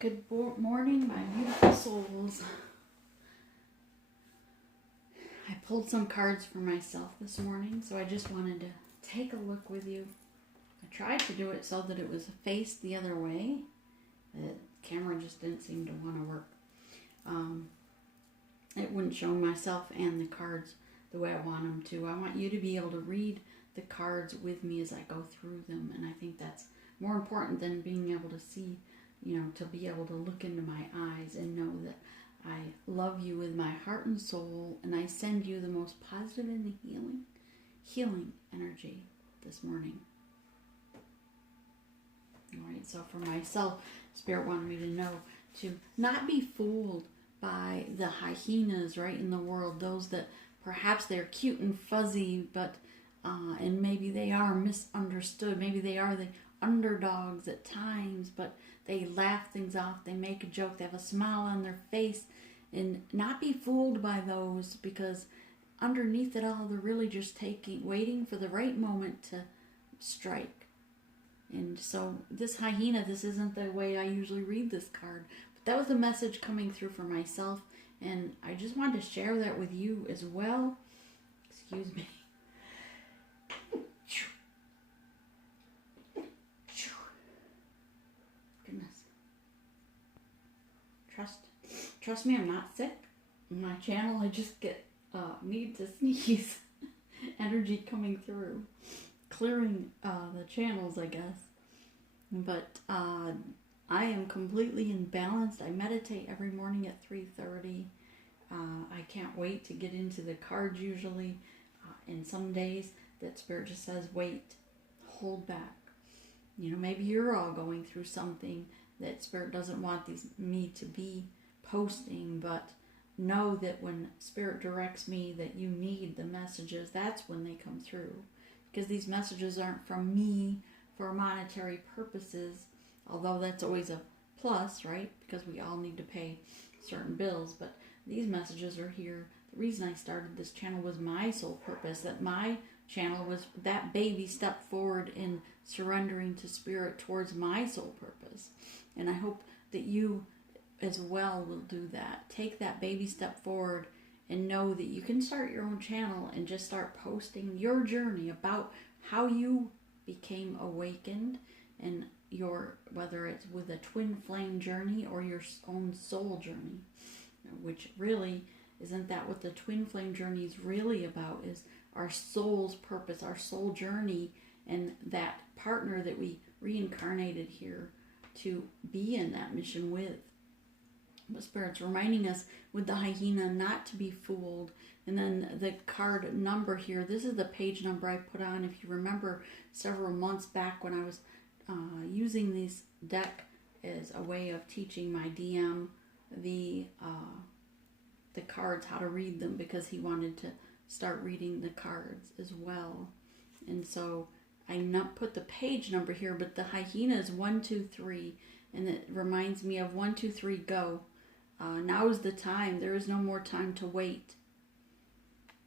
Good morning, my beautiful souls. I pulled some cards for myself this morning, so I just wanted to take a look with you. I tried to do it so that it was faced the other way. The camera just didn't seem to want to work. It wouldn't show myself and the cards the way I want them to. I want you to be able to read the cards with me as I go through them, and I think that's more important than being able to see, to be able to look into my eyes and know that I love you with my heart and soul, and I send you the most positive and healing energy this morning. All right, so for myself, Spirit wanted me to know to not be fooled by the hyenas, right, in the world, those that perhaps they're cute and fuzzy, but and maybe they are misunderstood. Maybe they are the underdogs at times, but they laugh things off, they make a joke, they have a smile on their face, and not be fooled by those, because underneath it all, they're really just waiting for the right moment to strike. And so this hyena, this isn't the way I usually read this card, but that was the message coming through for myself, and I just wanted to share that with you as well. Excuse me. Goodness. Trust me, I'm not sick. On my channel, I just get need to sneeze. Energy coming through, clearing the channels, I guess. But I am completely imbalanced. I meditate every morning at 3:30. I can't wait to get into the cards usually. And some days that Spirit just says, wait, hold back. Maybe you're all going through something that Spirit doesn't want me to be posting, but know that when Spirit directs me that you need the messages, that's when they come through. Because these messages aren't from me for monetary purposes, although that's always a plus, right? Because we all need to pay certain bills, but these messages are here. The reason I started this channel was my sole purpose, that my channel was that baby step forward in surrendering to Spirit towards my sole purpose. And I hope that you as well will do that. Take that baby step forward and know that you can start your own channel and just start posting your journey about how you became awakened, and whether it's with a twin flame journey or your own soul journey, which really isn't that what the twin flame journey is really about, is our soul's purpose, our soul journey, and that partner that we reincarnated here to be in that mission with. But Spirit's reminding us with the hyena not to be fooled. And then the card number here, this is the page number I put on. If you remember several months back when I was using this deck as a way of teaching my DM the cards, how to read them, because he wanted to start reading the cards as well. And so I not put the page number here, but the hyena is 1, 2, 3, and it reminds me of 1, 2, 3, go. Now is the time. There is no more time to wait.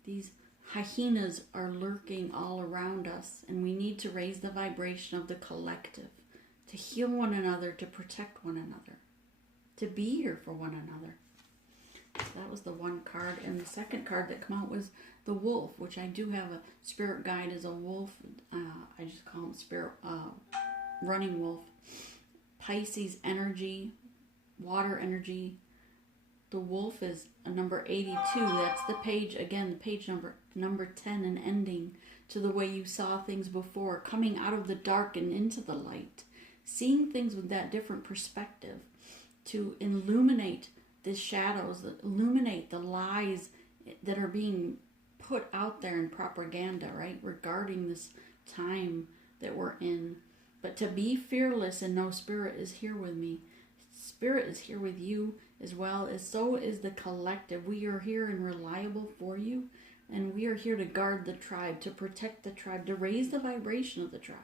These hyenas are lurking all around us, and we need to raise the vibration of the collective, to heal one another, to protect one another, to be here for one another. So that was the one card, and the second card that came out was the wolf, which I do have a spirit guide as a wolf. I just call him spirit running wolf. Pisces energy, water energy. The wolf is a number 82. That's the page, again, the page number 10, and ending to the way you saw things before, coming out of the dark and into the light, seeing things with that different perspective, to illuminate the shadows, illuminate the lies that are being put out there in propaganda, right, regarding this time that we're in. But to be fearless and know Spirit is here with me. Spirit is here with you as well, as so is the collective. We are here and reliable for you, and we are here to guard the tribe, to protect the tribe, to raise the vibration of the tribe.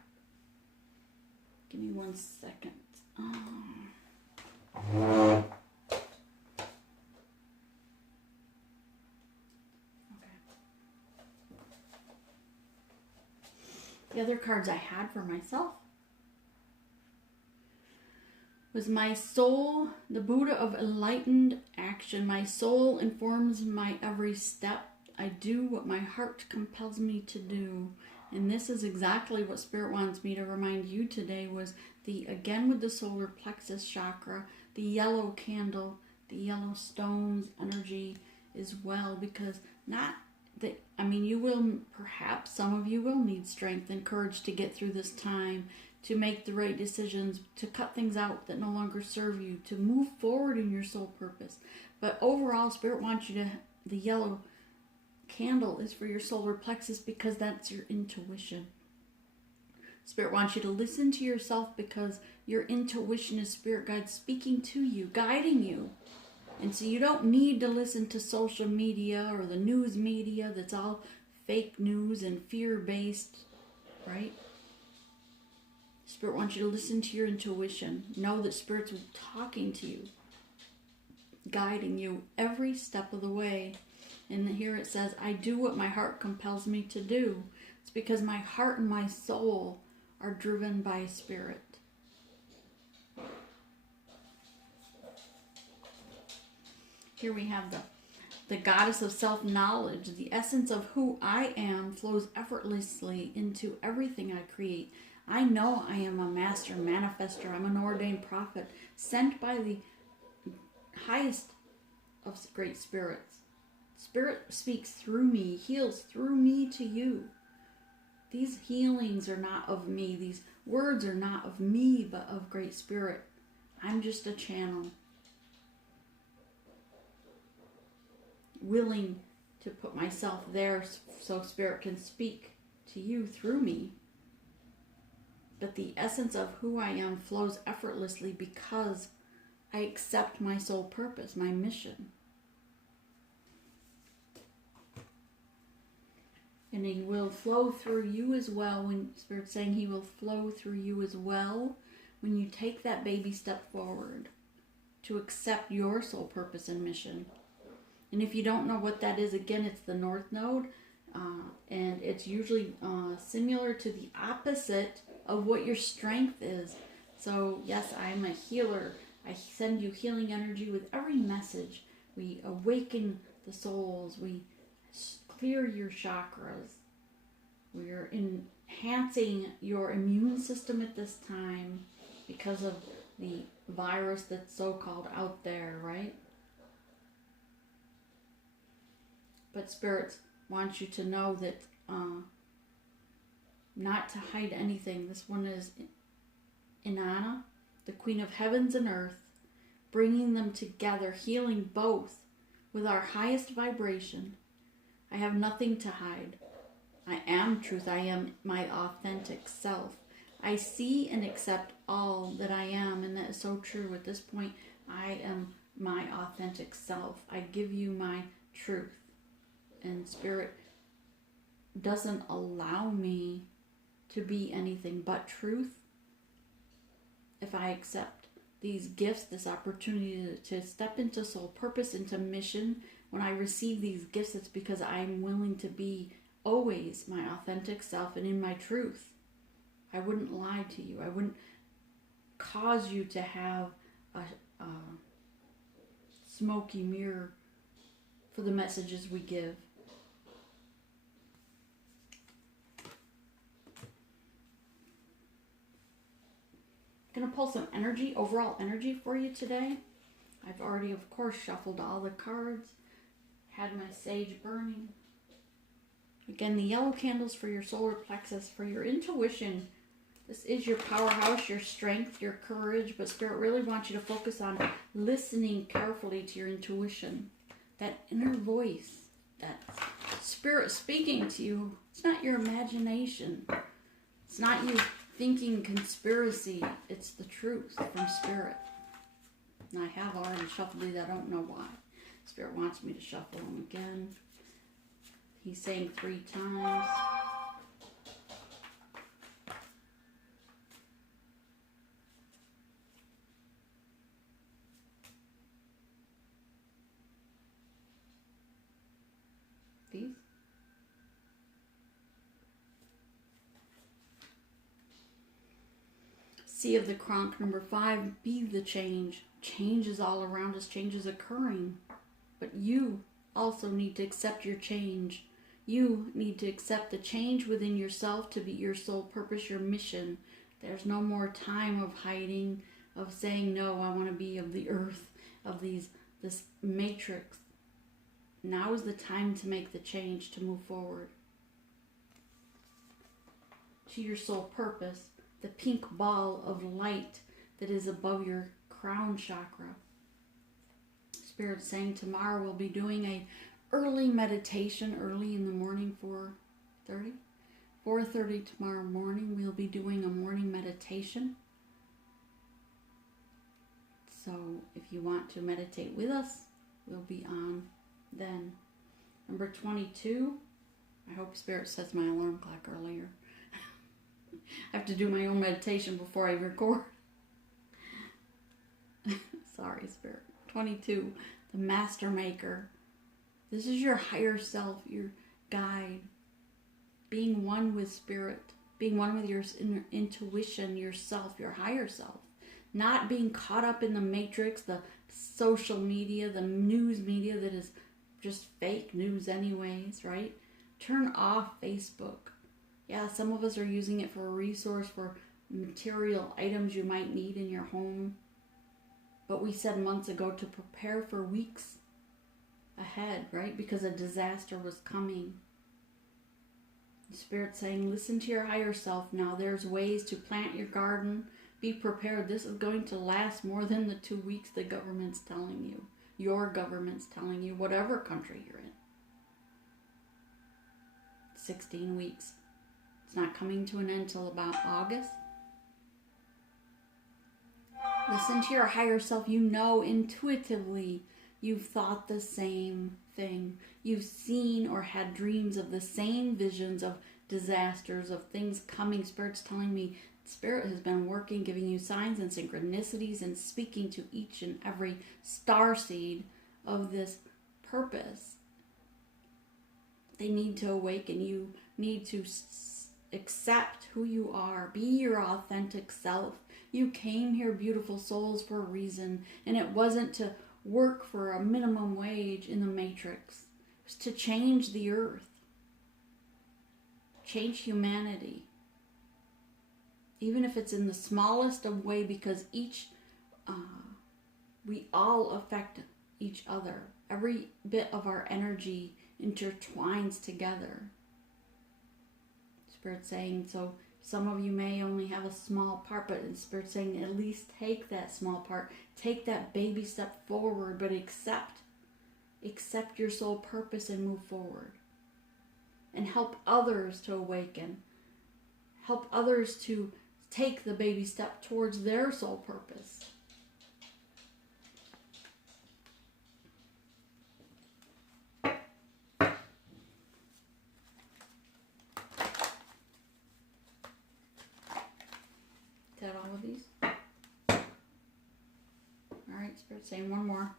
Give me 1 second. The other cards I had for myself was my soul, the Buddha of enlightened action. My soul informs my every step. I do what my heart compels me to do. And this is exactly what Spirit wants me to remind you today, was again with the solar plexus chakra, the yellow candle, the yellow stones energy as well, because you will, perhaps some of you will need strength and courage to get through this time, to make the right decisions, to cut things out that no longer serve you, to move forward in your soul purpose. But overall, Spirit wants you to, the yellow candle is for your solar plexus, because that's your intuition. Spirit wants you to listen to yourself, because your intuition is Spirit guide speaking to you, guiding you. And so you don't need to listen to social media or the news media that's all fake news and fear-based, right? Spirit wants you to listen to your intuition. Know that Spirit's talking to you, guiding you every step of the way. And here it says, I do what my heart compels me to do. It's because my heart and my soul are driven by Spirit. Here we have the goddess of self-knowledge. The essence of who I am flows effortlessly into everything I create. I know I am a master manifester. I'm an ordained prophet sent by the highest of great spirits. Spirit speaks through me, heals through me to you. These healings are not of me. These words are not of me, but of Great Spirit. I'm just a channel, willing to put myself there so Spirit can speak to you through me. But the essence of who I am flows effortlessly because I accept my soul purpose, my mission. And He will flow through you as well. When Spirit's saying He will flow through you as well, when you take that baby step forward to accept your soul purpose and mission. And if you don't know what that is, again, it's the North Node. And it's usually similar to the opposite of what your strength is. So yes, I am a healer. I send you healing energy with every message. We awaken the souls. We clear your chakras. We are enhancing your immune system at this time because of the virus that's so-called out there, right? But spirits want you to know that not to hide anything. This one is Inanna, the Queen of Heavens and Earth, bringing them together, healing both with our highest vibration. I have nothing to hide. I am truth. I am my authentic self. I see and accept all that I am, and that is so true. At this point, I am my authentic self. I give you my truth. And Spirit doesn't allow me to be anything but truth. If I accept these gifts, this opportunity to step into soul purpose, into mission, when I receive these gifts, it's because I'm willing to be always my authentic self and in my truth. I wouldn't lie to you. I wouldn't cause you to have a smoky mirror for the messages we give. I'm going to pull some energy, overall energy for you today. I've already, of course, shuffled all the cards, had my sage burning. Again, the yellow candles for your solar plexus, for your intuition. This is your powerhouse, your strength, your courage, but Spirit really wants you to focus on listening carefully to your intuition. That inner voice, that Spirit speaking to you. It's not your imagination. It's not you thinking conspiracy. It's the truth from Spirit. And I have already shuffled these. I don't know why. Spirit wants me to shuffle them again. He's saying 3 times. These. Sea of the Kronk, number 5, be the change. Change is all around us. Change is occurring. But you also need to accept your change. You need to accept the change within yourself to be your soul purpose, your mission. There's no more time of hiding, of saying, no, I want to be of the earth, of this matrix. Now is the time to make the change, to move forward to your soul purpose, the pink ball of light that is above your crown chakra. Spirit saying tomorrow we'll be doing a early meditation, early in the morning, 4:30. 4:30 tomorrow morning we'll be doing a morning meditation. So if you want to meditate with us, we'll be on then. Number 22, I hope Spirit sets my alarm clock earlier. I have to do my own meditation before I record. Sorry, Spirit. 22, the Master Maker. This is your higher self, your guide. Being one with Spirit. Being one with your intuition, yourself, your higher self. Not being caught up in the matrix, the social media, the news media that is just fake news anyways, right? Turn off Facebook. Yeah, some of us are using it for a resource for material items you might need in your home. But we said months ago to prepare for weeks ahead, right? Because a disaster was coming. The Spirit saying, listen to your higher self now. There's ways to plant your garden. Be prepared. This is going to last more than the 2 weeks the government's telling you. Your government's telling you, whatever country you're in. 16 weeks. It's not coming to an end till about August. Listen to your higher self. You know intuitively you've thought the same thing. You've seen or had dreams of the same visions of disasters, of things coming. Spirit's telling me, Spirit has been working, giving you signs and synchronicities and speaking to each and every star seed of this purpose. They need to awaken. You need to accept who you are. Be your authentic self. You came here, beautiful souls, for a reason. And it wasn't to work for a minimum wage in the matrix. It was to change the earth. Change humanity. Even if it's in the smallest of way, because we all affect each other. Every bit of our energy intertwines together. Spirit saying, so some of you may only have a small part, but Spirit saying at least take that small part. Take that baby step forward, but accept your soul purpose and move forward. And help others to awaken. Help others to take the baby step towards their soul purpose. Is that all of these? Alright, Spirit saying one more.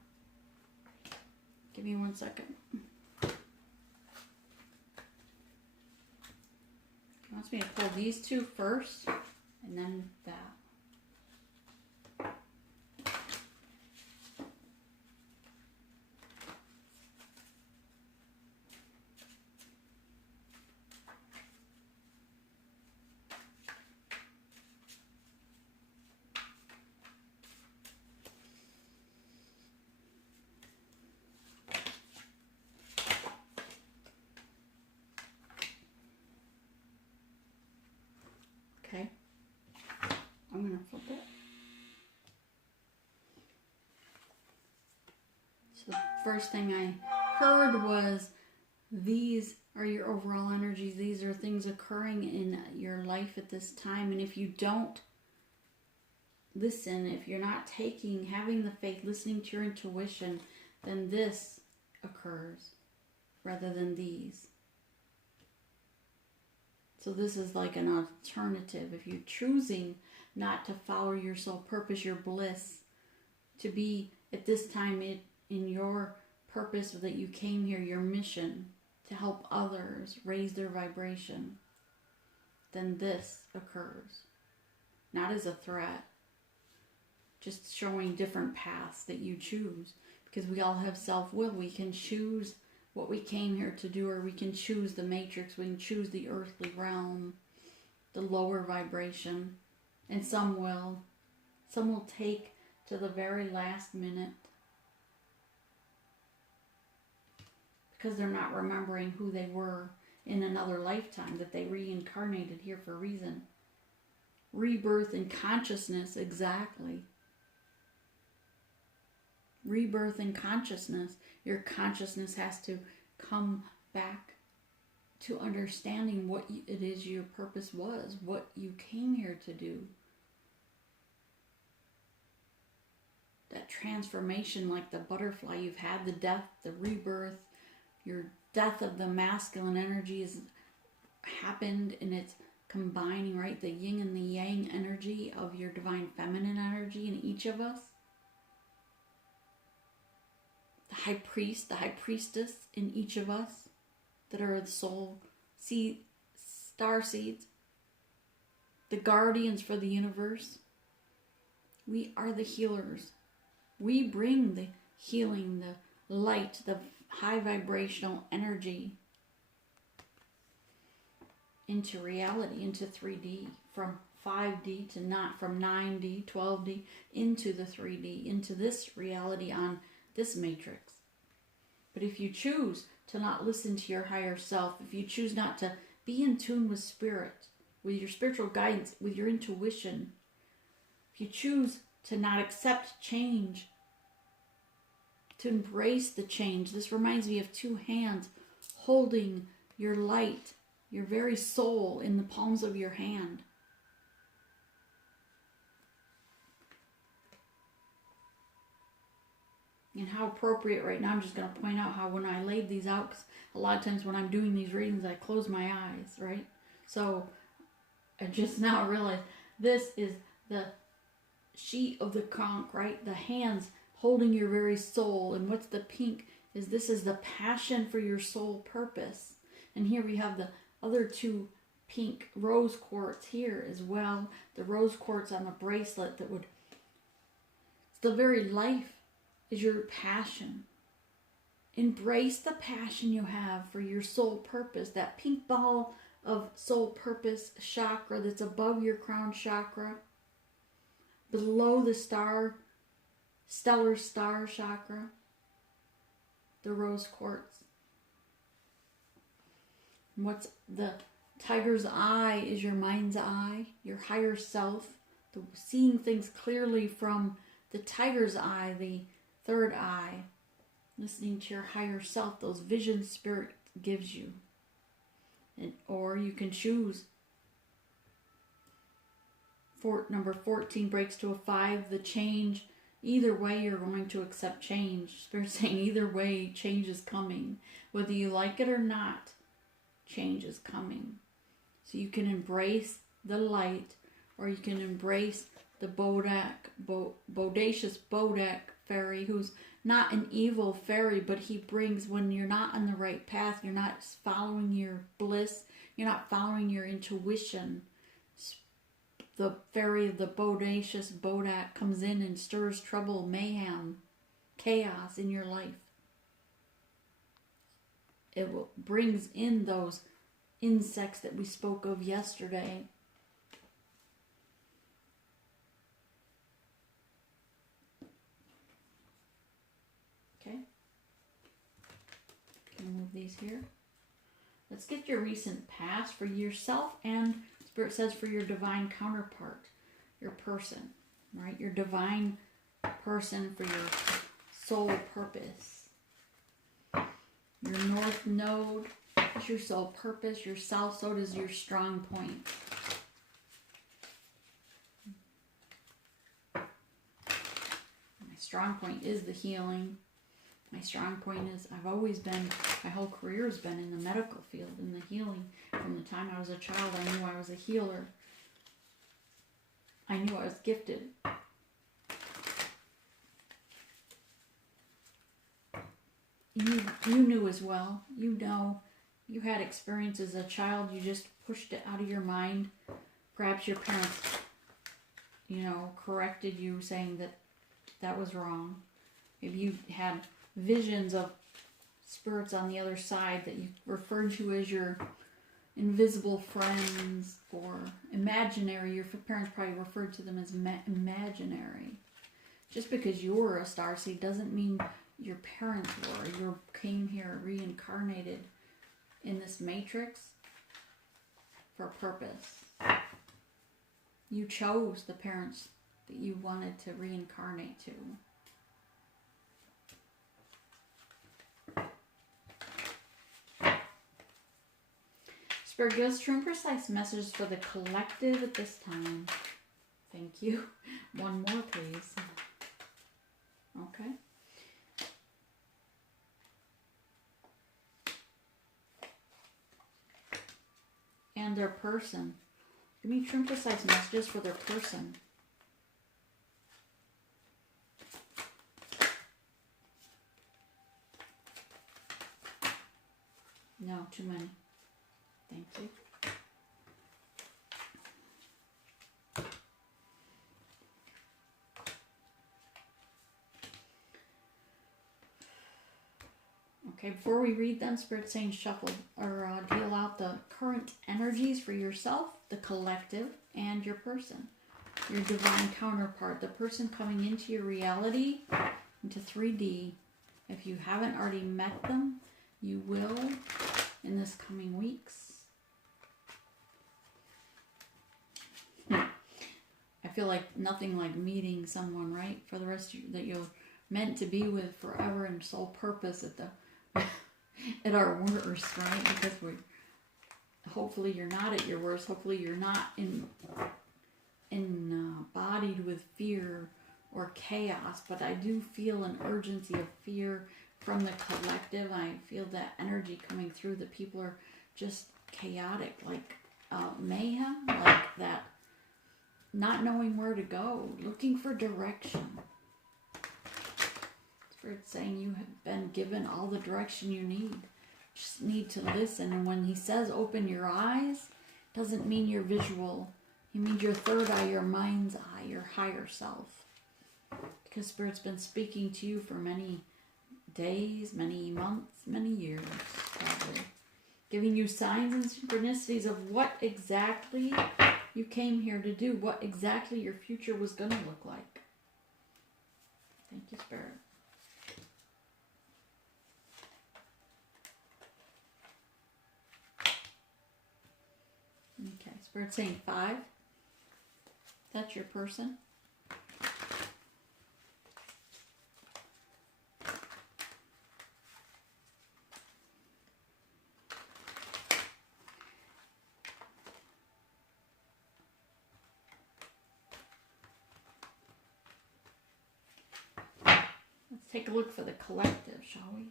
Give me 1 second. He wants me to pull these two first, and then that. Okay, I'm going to flip it. So the first thing I heard was, these are your overall energies. These are things occurring in your life at this time. And if you don't listen, if you're not having the faith, listening to your intuition, then this occurs rather than these. So this is like an alternative. If you're choosing not to follow your soul purpose, your bliss, to be at this time in your purpose that you came here, your mission, to help others raise their vibration, then this occurs. not as a threat. Just showing different paths that you choose. Because we all have self-will. We can choose what we came here to do, or we can choose the matrix. We can choose the earthly realm, the lower vibration. And some will. Some will take to the very last minute. Because they're not remembering who they were in another lifetime, that they reincarnated here for a reason. Rebirth in consciousness, exactly. Rebirth in consciousness. Your consciousness has to come back to understanding what it is your purpose was, what you came here to do. That transformation, like the butterfly, you've had the death, the rebirth, your death of the masculine energy has happened, and it's combining, right, the yin and the yang energy of your divine feminine energy in each of us. The high priest, the high priestess in each of us that are the soul seed, star seeds, the guardians for the universe. We are the healers. We bring the healing, the light, the high vibrational energy into reality, into 3D, from 5D to not, from 9D, 12D, into the 3D, into this reality on this matrix. But if you choose to not listen to your higher self, if you choose not to be in tune with spirit, with your spiritual guidance, with your intuition, if you choose to not accept change, to embrace the change. This reminds me of two hands holding your light, your very soul in the palms of your hand. And how appropriate right now, I'm just going to point out how when I laid these out, because a lot of times when I'm doing these readings, I close my eyes, right? So I just now realized this is the sheet of the conch, right? The hands holding your very soul. And what's the pink is this is the passion for your soul purpose. And here we have the other two pink rose quartz here as well. The rose quartz on the bracelet that would, it's the very life is your passion. Embrace the passion you have for your soul purpose. That pink ball of soul purpose chakra that's above your crown chakra, below the stellar star chakra, the rose quartz. And what's the tiger's eye is your mind's eye, your higher self, the seeing things clearly from the tiger's eye, the third eye, listening to your higher self, those visions spirit gives you. And, or you can choose. Number 14 breaks to a 5, the change. Either way, you're going to accept change. Spirit's saying either way, change is coming. Whether you like it or not, change is coming. So you can embrace the light, or you can embrace the bodacious Bodak fairy, who's not an evil fairy, but he brings, when you're not on the right path, you're not following your bliss, you're not following your intuition, the fairy of the bodacious Bodak comes in and stirs trouble, mayhem, chaos in your life. It brings in those insects that we spoke of yesterday. Okay. Can move these here. Let's get your recent past for yourself, and Spirit says for your divine counterpart, your person, right? Your divine person for your soul purpose. Your north node is your soul purpose. Your south node is your strong point. My strong point is the healing. My strong point is I've always been, my whole career has been in the medical field, in the healing. From the time I was a child, I knew I was a healer. I knew I was gifted. You knew as well. You know, you had experience as a child. You just pushed it out of your mind. Perhaps your parents corrected you, saying that that was wrong. Maybe you had visions of spirits on the other side that you referred to as your invisible friends or imaginary. Your parents probably referred to them as imaginary. Just because you're a starseed doesn't mean your parents were. You came here reincarnated in this matrix for a purpose. You chose the parents that you wanted to reincarnate to. Spirit, give us true and precise messages for the collective at this time. Thank you. One more, please. Okay. And their person. Give me true and precise messages for their person. No, too many. Thank you. Okay, before we read them, Spirit's saying shuffle or deal out the current energies for yourself, the collective, and your person. Your divine counterpart, the person coming into your reality, into 3D. If you haven't already met them, you will in this coming weeks. I feel like nothing like meeting someone, right? For the rest of you, that you're meant to be with forever and sole purpose at the at our worst, right? Because hopefully you're not at your worst. Hopefully you're not embodied with fear or chaos. But I do feel an urgency of fear from the collective. I feel that energy coming through. That people are just chaotic, like mayhem, like that. Not knowing where to go, looking for direction. Spirit's saying you have been given all the direction you need. Just need to listen. And when he says open your eyes, doesn't mean your visual. He means your third eye, your mind's eye, your higher self. Because Spirit's been speaking to you for many days, many months, many years, probably. Giving you signs and synchronicities of what exactly you came here to do, what exactly your future was going to look like. Thank you, Spirit. Okay, Spirit saying 5. That's your person. Let's take a look for the collective, shall we?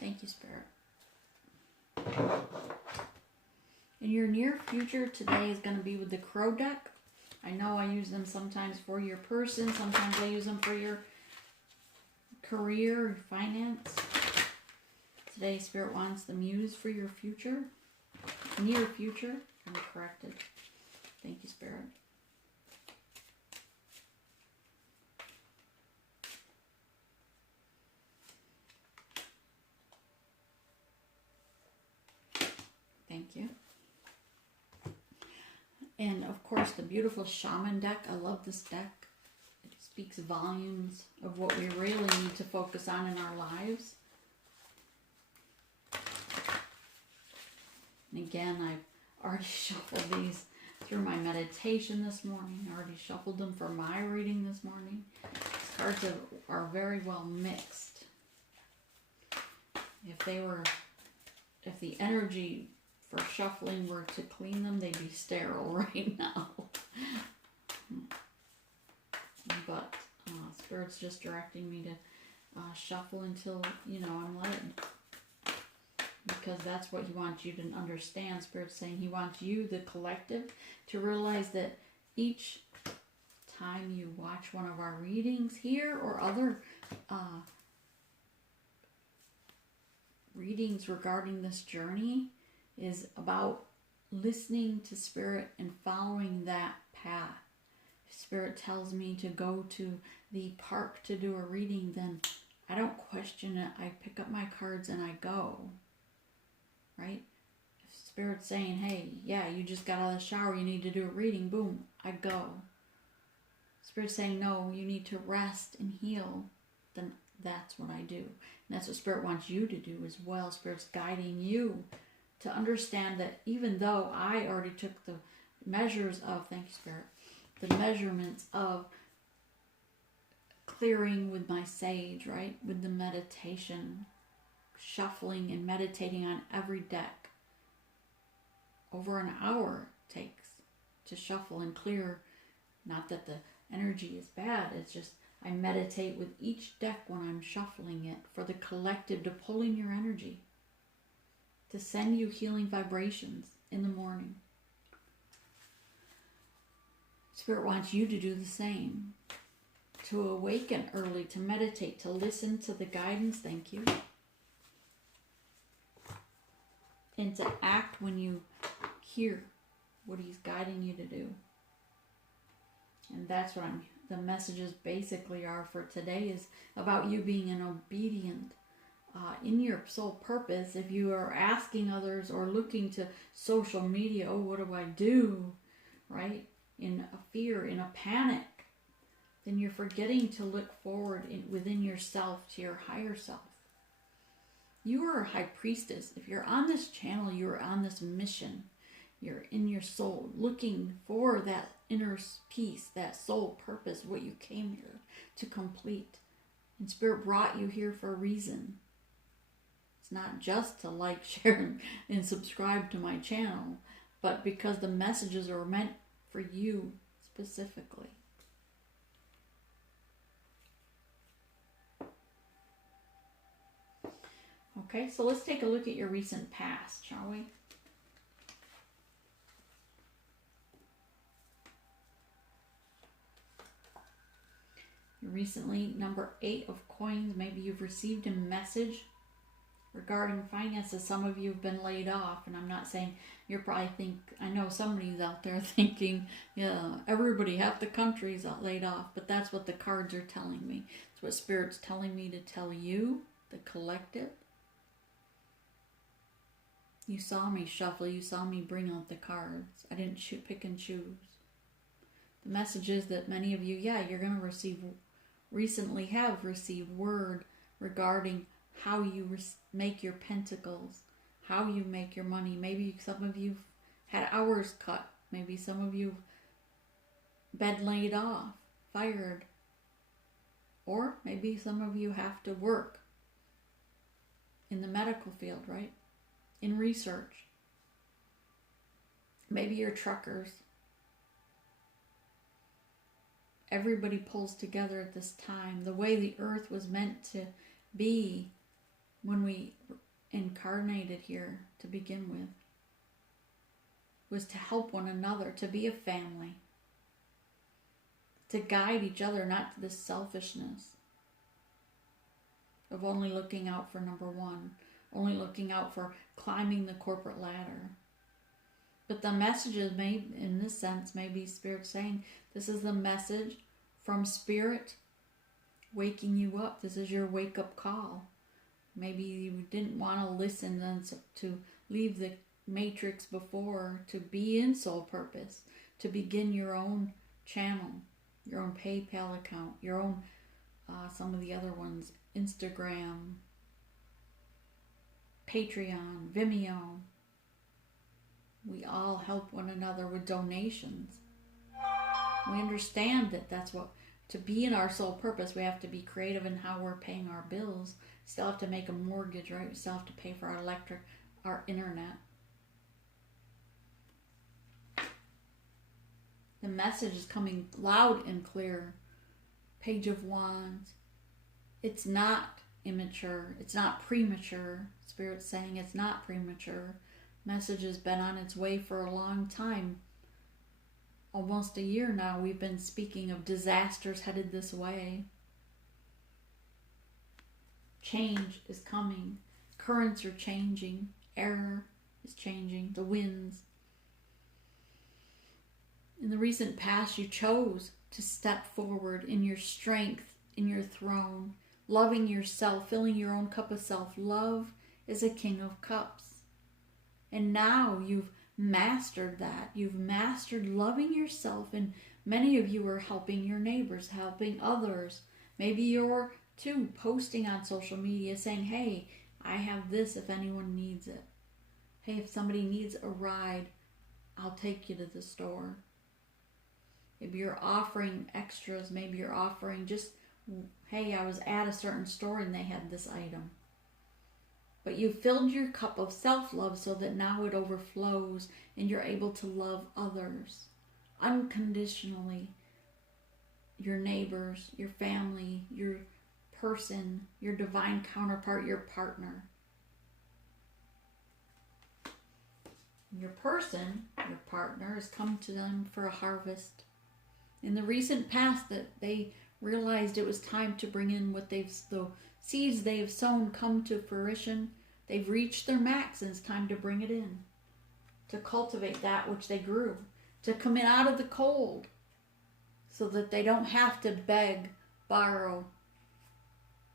Thank you, Spirit. In your near future today is going to be with the Crow deck. I know I use them sometimes for your person. Sometimes I use them for your career or finance. Today, Spirit wants the muse for your future. Near future. I'm corrected. Thank you, Spirit. Thank you. And of course, the beautiful Shaman deck. I love this deck. It speaks volumes of what we really need to focus on in our lives. And again, I've already shuffled these through my meditation this morning. I already shuffled them for my reading this morning. These cards are very well mixed. If the energy for shuffling were to clean them, they'd be sterile right now. But Spirit's just directing me to shuffle until, I'm led. Because that's what he wants you to understand. Spirit's saying he wants you, the collective, to realize that each time you watch one of our readings here or other readings regarding this journey is about listening to Spirit and following that path. If Spirit tells me to go to the park to do a reading, then I don't question it. I pick up my cards and I go. Right? If Spirit's saying, hey, yeah, you just got out of the shower, you need to do a reading, boom, I go. Spirit's saying, no, you need to rest and heal, then that's what I do. And that's what Spirit wants you to do as well. Spirit's guiding you to understand that even though I already took the measures of, thank you, Spirit, the measurements of clearing with my sage, right? With the meditation, shuffling and meditating on every deck. Over an hour it takes to shuffle and clear. Not that the energy is bad, it's just I meditate with each deck when I'm shuffling it for the collective to pull in your energy, to send you healing vibrations in the morning. Spirit wants you to do the same, to awaken early, to meditate, to listen to the guidance, thank you, and to act when you hear what He's guiding you to do. And that's what the messages basically are for today, is about you being an obedient in your soul purpose. If you are asking others or looking to social media, oh, what do I do, right? In a fear, in a panic, then you're forgetting to look forward within yourself to your higher self. You are a high priestess. If you're on this channel, you're on this mission. You're in your soul looking for that inner peace, that soul purpose, what you came here to complete. And Spirit brought you here for a reason. It's not just to like, share, and subscribe to my channel, but because the messages are meant for you specifically. Okay, so let's take a look at your recent past, shall we? Recently, number 8 of coins, maybe you've received a message regarding finances. Some of you have been laid off, and I'm not saying, you're probably I know somebody's out there thinking, yeah, everybody, half the country's laid off, but that's what the cards are telling me. It's what Spirit's telling me to tell you, the collective. You saw me shuffle, you saw me bring out the cards. I didn't pick and choose. The message is that many of you, yeah, you're going to recently have received word regarding how you make your pentacles, how you make your money. Maybe some of you had hours cut. Maybe some of you been laid off, fired. Or maybe some of you have to work in the medical field, right? In research. Maybe you're truckers. Everybody pulls together at this time. The way the earth was meant to be when we incarnated here to begin with was to help one another, to be a family, to guide each other, not to this selfishness of only looking out for number one, only looking out for climbing the corporate ladder. But the messages may, in this sense, maybe Spirit saying, this is the message from Spirit waking you up. This is your wake-up call. Maybe you didn't want to listen then to leave the matrix before, to be in soul purpose, to begin your own channel, your own PayPal account, your own, some of the other ones, Instagram, Patreon, Vimeo. We all help one another with donations. We understand that that's what, to be in our soul purpose, we have to be creative in how we're paying our bills. Still have to make a mortgage, right? We still have to pay for our electric, our internet. The message is coming loud and clear. Page of Wands. It's not immature. It's not premature. Spirit's saying it's not premature. Message has been on its way for a long time. almost a year now, we've been speaking of disasters headed this way. Change is coming. Currents are changing. Air is changing. The winds. In the recent past, you chose to step forward in your strength, in your throne, loving yourself, filling your own cup of self-love is a king of cups. And now you've mastered that. You've mastered loving yourself, and many of you are helping your neighbors, helping others. Maybe you're too posting on social media saying, hey, I have this if anyone needs it. Hey, if somebody needs a ride, I'll take you to the store. Maybe you're offering extras. Maybe you're offering just, hey, I was at a certain store and they had this item. But you filled your cup of self-love so that now it overflows and you're able to love others unconditionally. Your neighbors, your family, your person, your divine counterpart, your partner. Your person, your partner, has come to them for a harvest. In the recent past, that they realized it was time to bring in what the seeds they have sown come to fruition. They've reached their max and it's time to bring it in. To cultivate that which they grew. To come in out of the cold. So that they don't have to beg, borrow.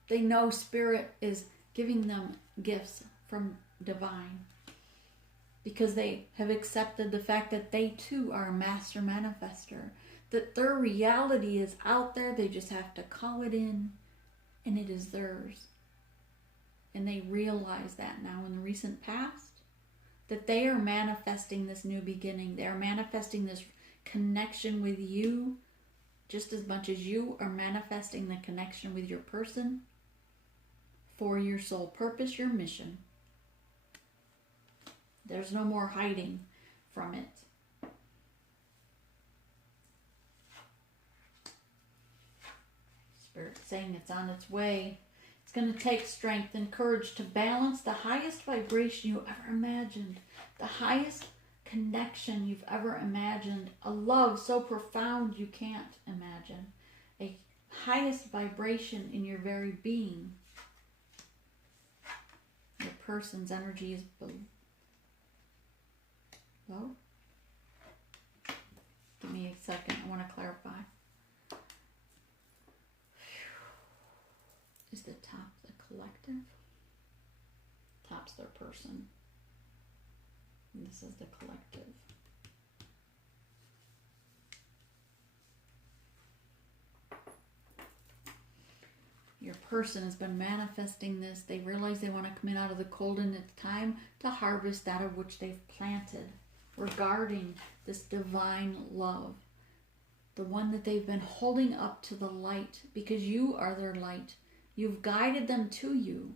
They know Spirit is giving them gifts from divine. Because they have accepted the fact that they too are a master manifester. That their reality is out there. They just have to call it in. And it is theirs. And they realize that now in the recent past. That they are manifesting this new beginning. They are manifesting this connection with you. Just as much as you are manifesting the connection with your person. For your soul purpose, your mission. There's no more hiding from it. Spirit saying it's on its way. It's going to take strength and courage to balance the highest vibration you ever imagined. The highest connection you've ever imagined. A love so profound you can't imagine. A highest vibration in your very being. Your person's energy is below. Give me a second. I want to clarify. Is the top the collective? Top's their person. And this is the collective. Your person has been manifesting this. They realize they want to come in out of the cold, and it's time to harvest that of which they've planted regarding this divine love. The one that they've been holding up to the light, because you are their light. You've guided them to you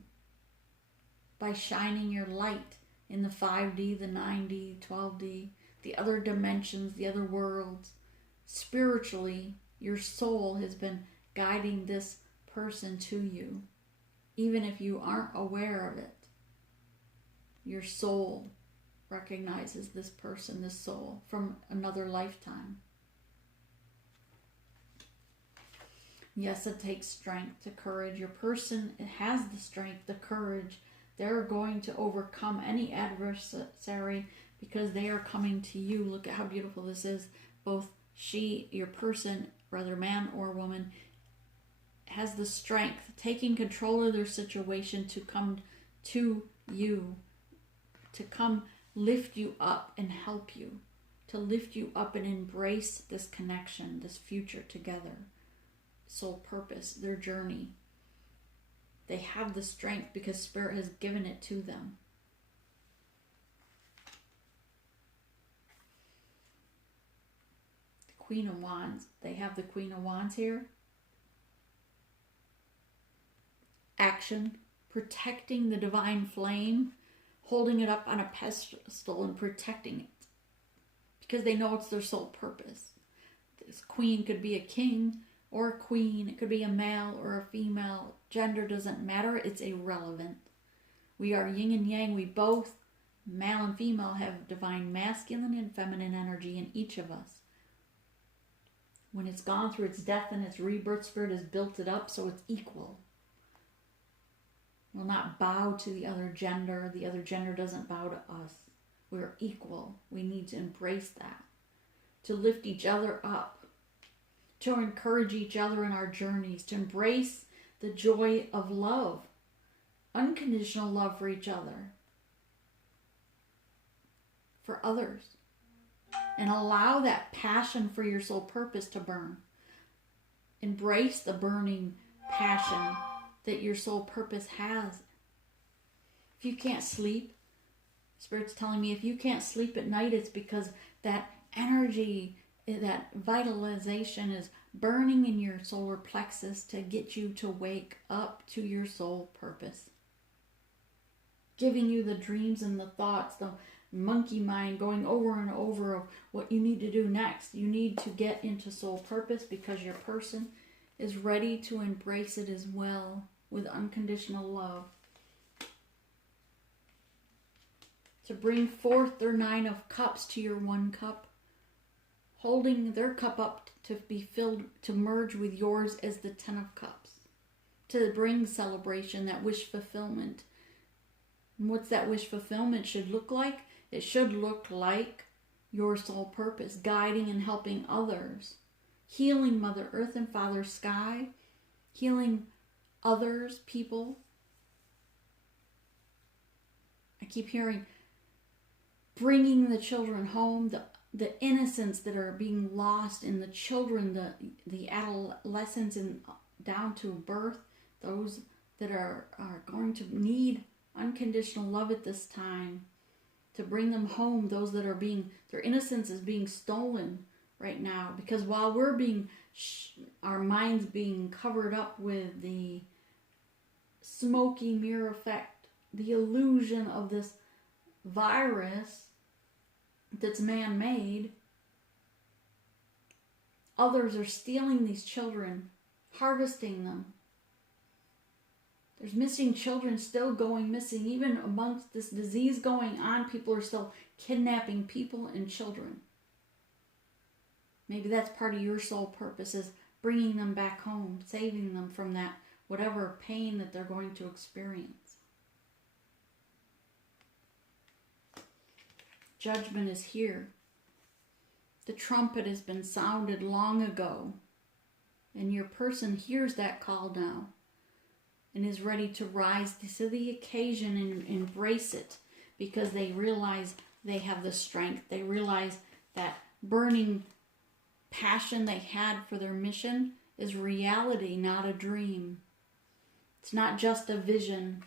by shining your light in the 5D, the 9D, 12D, the other dimensions, the other worlds. Spiritually, your soul has been guiding this person to you, even if you aren't aware of it. Your soul recognizes this person, this soul, from another lifetime. Yes, it takes strength to courage. Your person has the strength, the courage. They're going to overcome any adversary because they are coming to you. Look at how beautiful this is. Both she, your person, whether man or woman, has the strength, taking control of their situation to come to you, to come lift you up and help you, to lift you up and embrace this connection, this future together. Soul purpose, their journey. They have the strength because Spirit has given it to them. The Queen of Wands, they have the Queen of Wands here. Action, protecting the divine flame, holding it up on a pedestal and protecting it because they know it's their soul purpose. This queen could be a king or a queen. It could be a male or a female. Gender doesn't matter. It's irrelevant. We are yin and yang. We both, male and female, have divine masculine and feminine energy in each of us. When it's gone through its death and its rebirth, Spirit has built it up so it's equal. We'll not bow to the other gender. The other gender doesn't bow to us. We're equal. We need to embrace that. To lift each other up. To encourage each other in our journeys. To embrace the joy of love. Unconditional love for each other. For others. And allow that passion for your soul purpose to burn. Embrace the burning passion that your soul purpose has. If you can't sleep, Spirit's telling me if you can't sleep at night, it's because that energy, that vitalization is burning in your solar plexus to get you to wake up to your soul purpose. Giving you the dreams and the thoughts, the monkey mind going over and over of what you need to do next. You need to get into soul purpose because your person is ready to embrace it as well with unconditional love. To bring forth their 9 of cups to your 1 cup, holding their cup up to be filled, to merge with yours as the 10 of cups, to bring celebration, that wish fulfillment. And what's that wish fulfillment should look like? It should look like your soul purpose, guiding and helping others, healing Mother Earth and Father Sky, healing others, people. I keep hearing bringing the children home, the innocence that are being lost in the children, the adolescents and down to birth, those that are going to need unconditional love at this time, to bring them home, those that are their innocence is being stolen right now, because while we're our minds being covered up with the smoky mirror effect, the illusion of this virus that's man-made, others are stealing these children, harvesting them. There's missing children still going missing. Even amongst this disease going on, people are still kidnapping people and children. Maybe that's part of your soul purpose, is bringing them back home, saving them from that whatever pain that they're going to experience. Judgment is here. The trumpet has been sounded long ago, and your person hears that call now and is ready to rise to the occasion and embrace it, because they realize they have the strength. They realize that burning passion they had for their mission is reality, not a dream. It's not just a vision.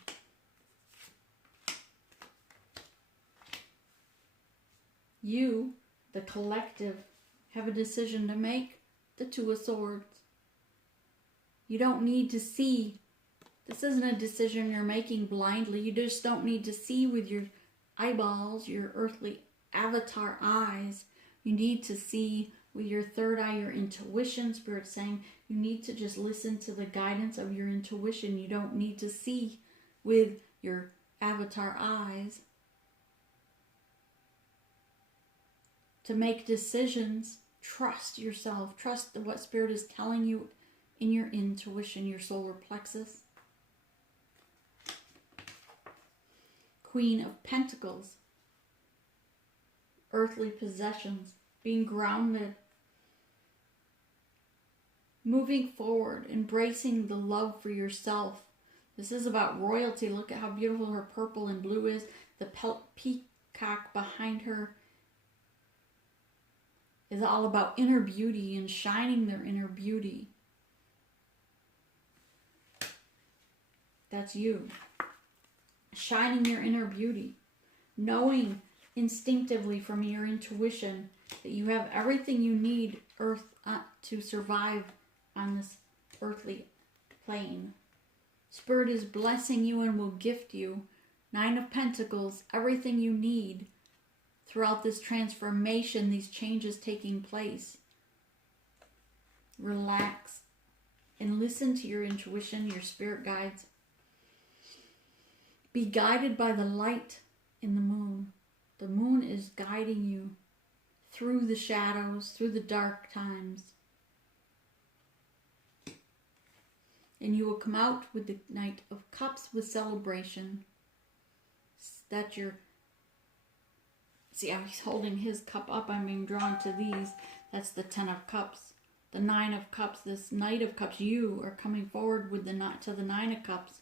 You, the collective, have a decision to make. The 2 of Swords. You don't need to see. This isn't a decision you're making blindly. You just don't need to see with your eyeballs, your earthly avatar eyes. You need to see with your third eye, your intuition. Spirit saying you need to just listen to the guidance of your intuition. You don't need to see with your avatar eyes. To make decisions, trust yourself. Trust what Spirit is telling you in your intuition, your solar plexus. Queen of Pentacles. Earthly possessions. Being grounded. Moving forward. Embracing the love for yourself. This is about royalty. Look at how beautiful her purple and blue is. The peacock behind her is all about inner beauty and shining their inner beauty. That's you. Shining your inner beauty. Knowing instinctively from your intuition that you have everything you need to survive on this earthly plane. Spirit is blessing you and will gift you 9 of Pentacles, everything you need throughout this transformation, these changes taking place. Relax and listen to your intuition, your spirit guides. Be guided by the light in the moon. The moon is guiding you through the shadows, through the dark times. and you will come out with the Knight of Cups with celebration. That your... See how he's holding his cup up? I'm being drawn to these. That's the 10 of Cups. The 9 of Cups, this Knight of Cups, you are coming forward with the 9 of Cups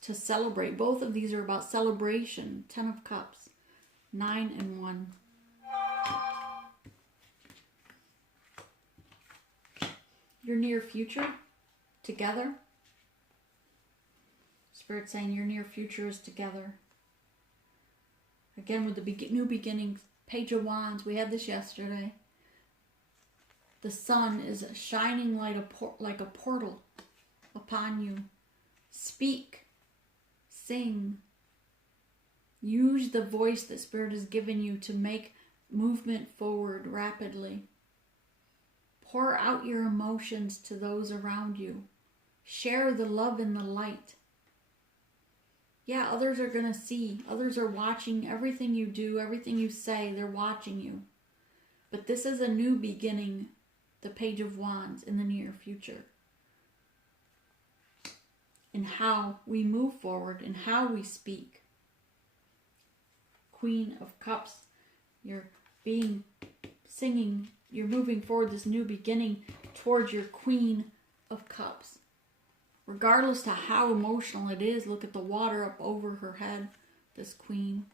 to celebrate. Both of these are about celebration. 10 of Cups. 9 and 1. Your near future together. Spirit saying your near future is together. Again with the new beginnings. Page of Wands. We had this yesterday. The sun is a shining light like a portal upon you. Speak. Sing. Use the voice that Spirit has given you to make movement forward rapidly. Pour out your emotions to those around you. Share the love and the light. Yeah, others are going to see. Others are watching everything you do, everything you say. They're watching you. But this is a new beginning, the Page of Wands, in the near future. In how we move forward, and how we speak. Queen of Cups, you're singing, you're moving forward this new beginning towards your Queen of Cups. Regardless to how emotional it is, look at the water up over her head, this queen.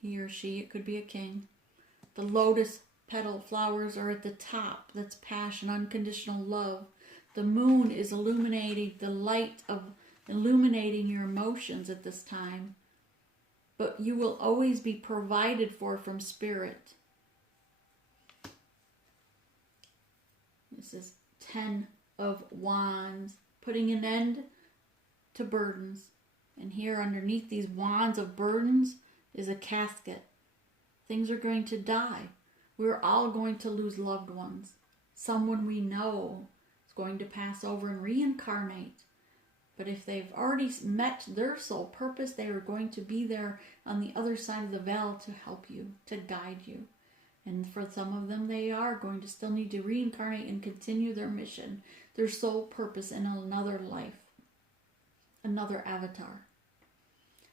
He or she, it could be a king. The lotus petal flowers are at the top. That's passion, unconditional love. The moon is illuminating, the light of illuminating your emotions at this time. But you will always be provided for from Spirit. This is 10 of Wands. Putting an end to burdens. And here underneath these wands of burdens is a casket. Things are going to die. We're all going to lose loved ones. Someone we know is going to pass over and reincarnate. But if they've already met their soul purpose, they are going to be there on the other side of the veil to help you, to guide you. And for some of them, they are going to still need to reincarnate and continue their mission, their soul purpose in another life, another avatar.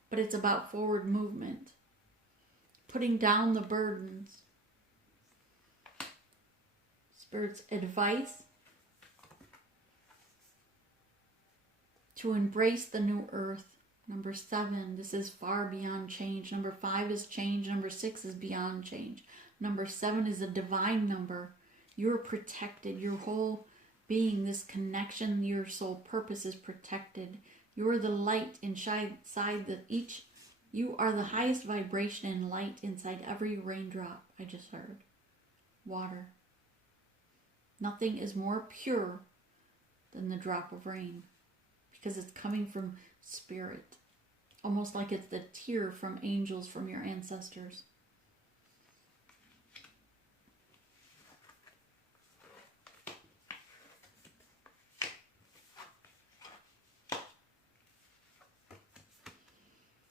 But it's about forward movement, putting down the burdens. Spirit's advice to embrace the new earth. Number 7, this is far beyond change. Number 5 is change. Number 6 is beyond change. Number 7 is a divine number. You're protected. Your whole being, this connection, your soul purpose is protected. You're the light inside you are the highest vibration and light inside every raindrop. I just heard. Water. Nothing is more pure than the drop of rain because it's coming from Spirit. Almost like it's the tear from angels, from your ancestors.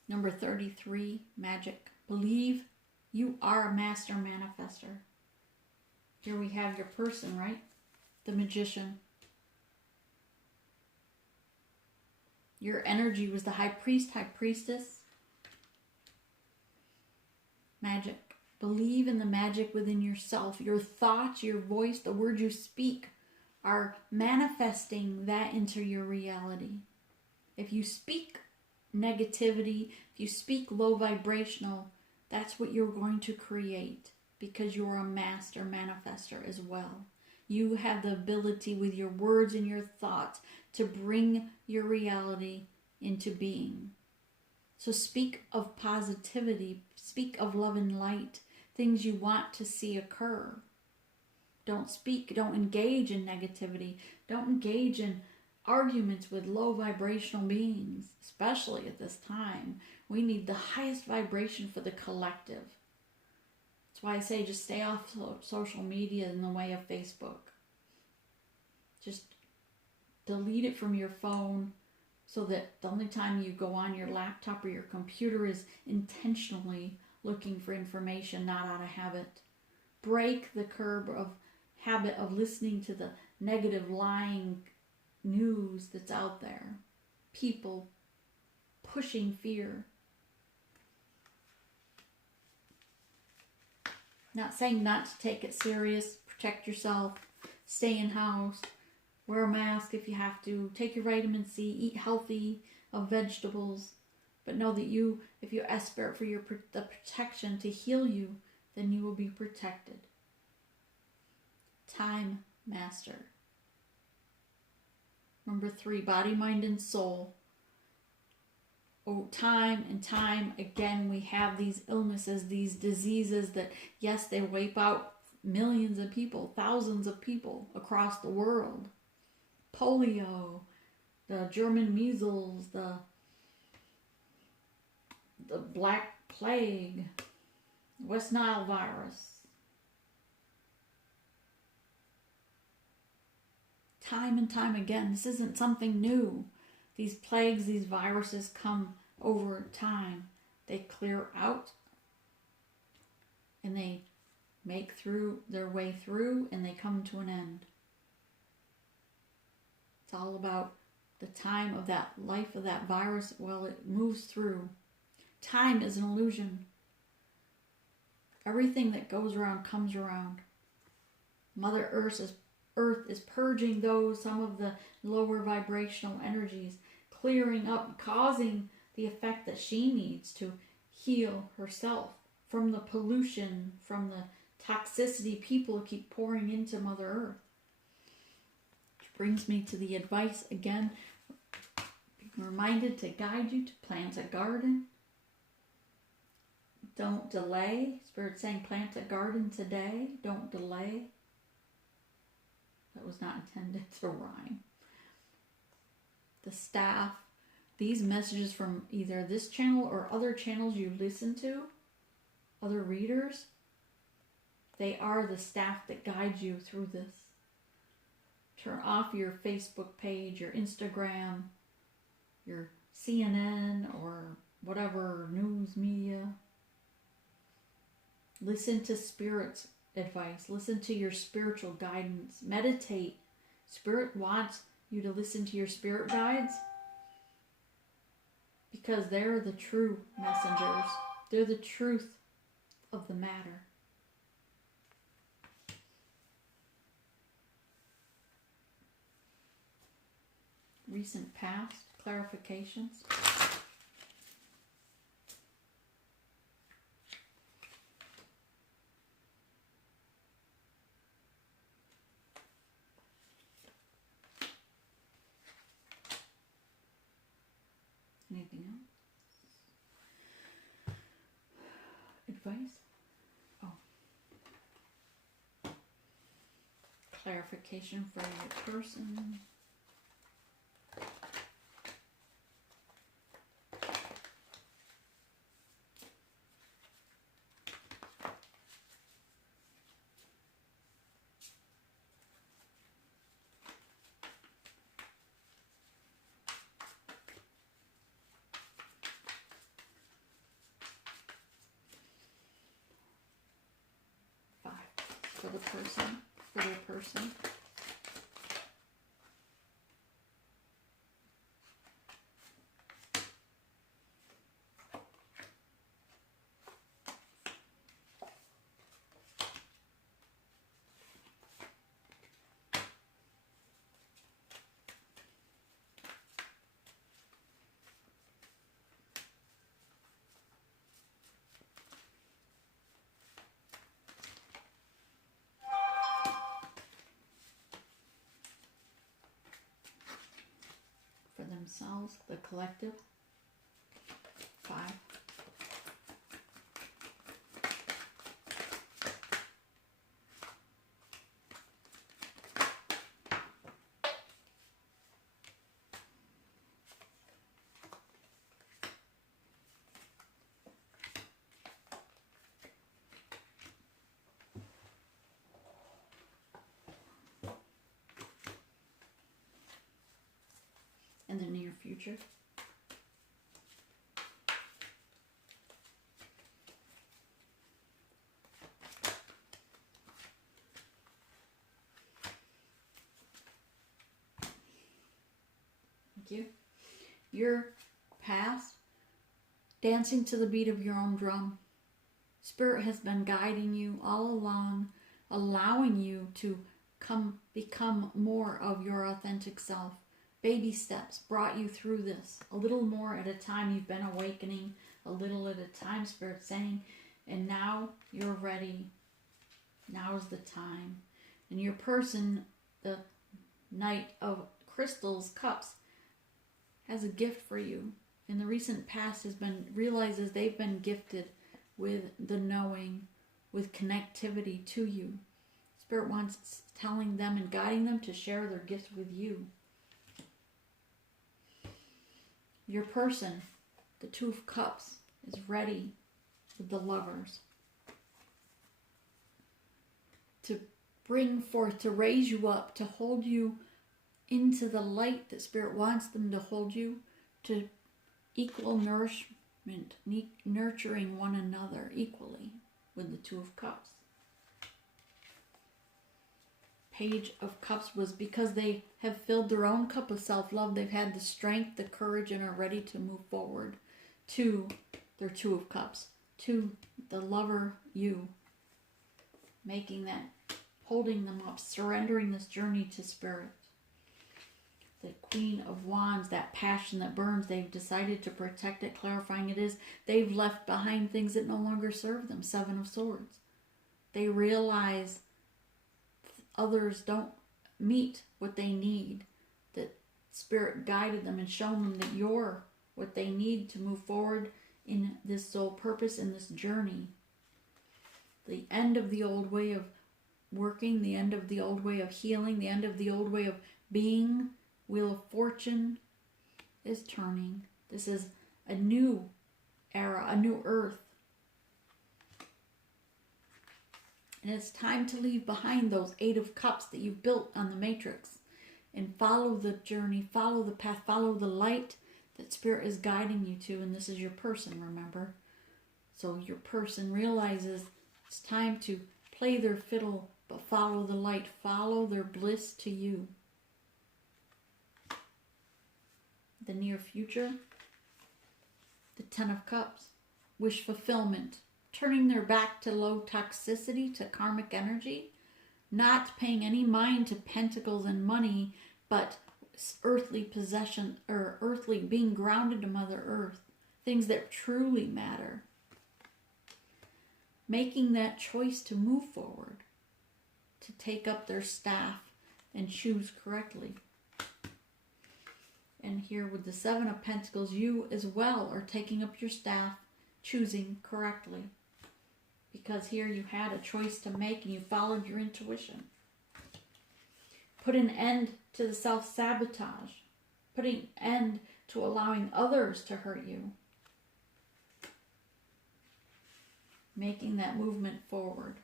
Number 33, magic. Believe you are a master manifester. Here we have your person, right? The magician. Your energy was the high priest, high priestess. Magic. Believe in the magic within yourself. Your thoughts, your voice, the words you speak are manifesting that into your reality. If you speak negativity, if you speak low vibrational, that's what you're going to create because you're a master manifester as well. You have the ability with your words and your thoughts to bring your reality into being. So speak of positivity, speak of love and light, things you want to see occur. Don't engage in negativity. Don't engage in arguments with low vibrational beings, especially at this time. We need the highest vibration for the collective. That's why I say just stay off social media in the way of Facebook. Just delete it from your phone so that the only time you go on your laptop or your computer is intentionally looking for information, not out of habit. Break the habit of listening to the negative lying news that's out there. People pushing fear. Not saying not to take it serious, protect yourself, stay in house, wear a mask if you have to, take your vitamin C, eat healthy of vegetables, but know that if you ask Spirit for the protection to heal you, then you will be protected. Time Master. Number 3, body, mind, and soul. Oh, time and time again, we have these illnesses, these diseases that, yes, they wipe out millions of people, thousands of people across the world. Polio, the German measles, the Black Plague, West Nile virus. Time and time again, this isn't something new. These plagues, these viruses come over time. They clear out and they make their way through and they come to an end. It's all about the time of that life of that virus while it moves through. Time is an illusion. Everything that goes around comes around. Mother Earth is purging some of the lower vibrational energies, clearing up, causing the effect that she needs to heal herself from the pollution, from the toxicity people keep pouring into Mother Earth. Which brings me to the advice again. Be reminded to guide you to plant a garden. Don't delay. Spirit's saying plant a garden today. Don't delay. That was not intended to rhyme. The staff, these messages from either this channel or other channels you listen to, other readers, they are the staff that guide you through this. Turn off your Facebook page, your Instagram, your CNN or whatever news media. Listen to Spirit's advice. Listen to your spiritual guidance. Meditate. Spirit wants you to listen to your spirit guides because they're the true messengers. They're the truth of the matter. Recent past clarifications. Anything else? Advice? Oh. Clarification for your person. For the person. For themselves, the collective. 5. In the near future. Thank you. Your past, dancing to the beat of your own drum. Spirit has been guiding you all along, allowing you to become more of your authentic self. Baby steps brought you through this. A little more at a time. You've been awakening a little at a time, Spirit's saying. And now you're ready. Now's the time. And your person, the Knight of Crystals, Cups, has a gift for you. In the recent past realizes they've been gifted with the knowing, with connectivity to you. Spirit wants telling them and guiding them to share their gifts with you. Your person, the Two of Cups, is ready with the Lovers to bring forth, to raise you up, to hold you into the light that Spirit wants them to hold you, to equal nourishment, nurturing one another equally with the Two of Cups. Page of Cups was because they have filled their own cup of self-love. They've had the strength, the courage, and are ready to move forward to their Two of Cups, to the lover you, making that, holding them up, surrendering this journey to Spirit. The Queen of Wands, that passion that burns, they've decided to protect it, clarifying it is. They've left behind things that no longer serve them. Seven of Swords. They realize others don't meet what they need, that Spirit guided them and shown them that you're what they need to move forward in this soul purpose, in this journey. The end of the old way of working, the end of the old way of healing, the end of the old way of being. Wheel of Fortune is turning. This is a new era, a new earth. And it's time to leave behind those Eight of Cups that you've built on the matrix and follow the journey, follow the path, follow the light that Spirit is guiding you to. And this is your person, remember? So your person realizes it's time to play their fiddle, but follow the light, follow their bliss to you. The near future, the Ten of Cups, wish fulfillment, turning their back to low toxicity, to karmic energy, not paying any mind to pentacles and money, but earthly possession, or earthly, being grounded to Mother Earth, things that truly matter. Making that choice to move forward, to take up their staff and choose correctly. And here with the Seven of Pentacles, you as well are taking up your staff, choosing correctly. Because here you had a choice to make and you followed your intuition. Put an end to the self-sabotage. Putting an end to allowing others to hurt you. Making that movement forward.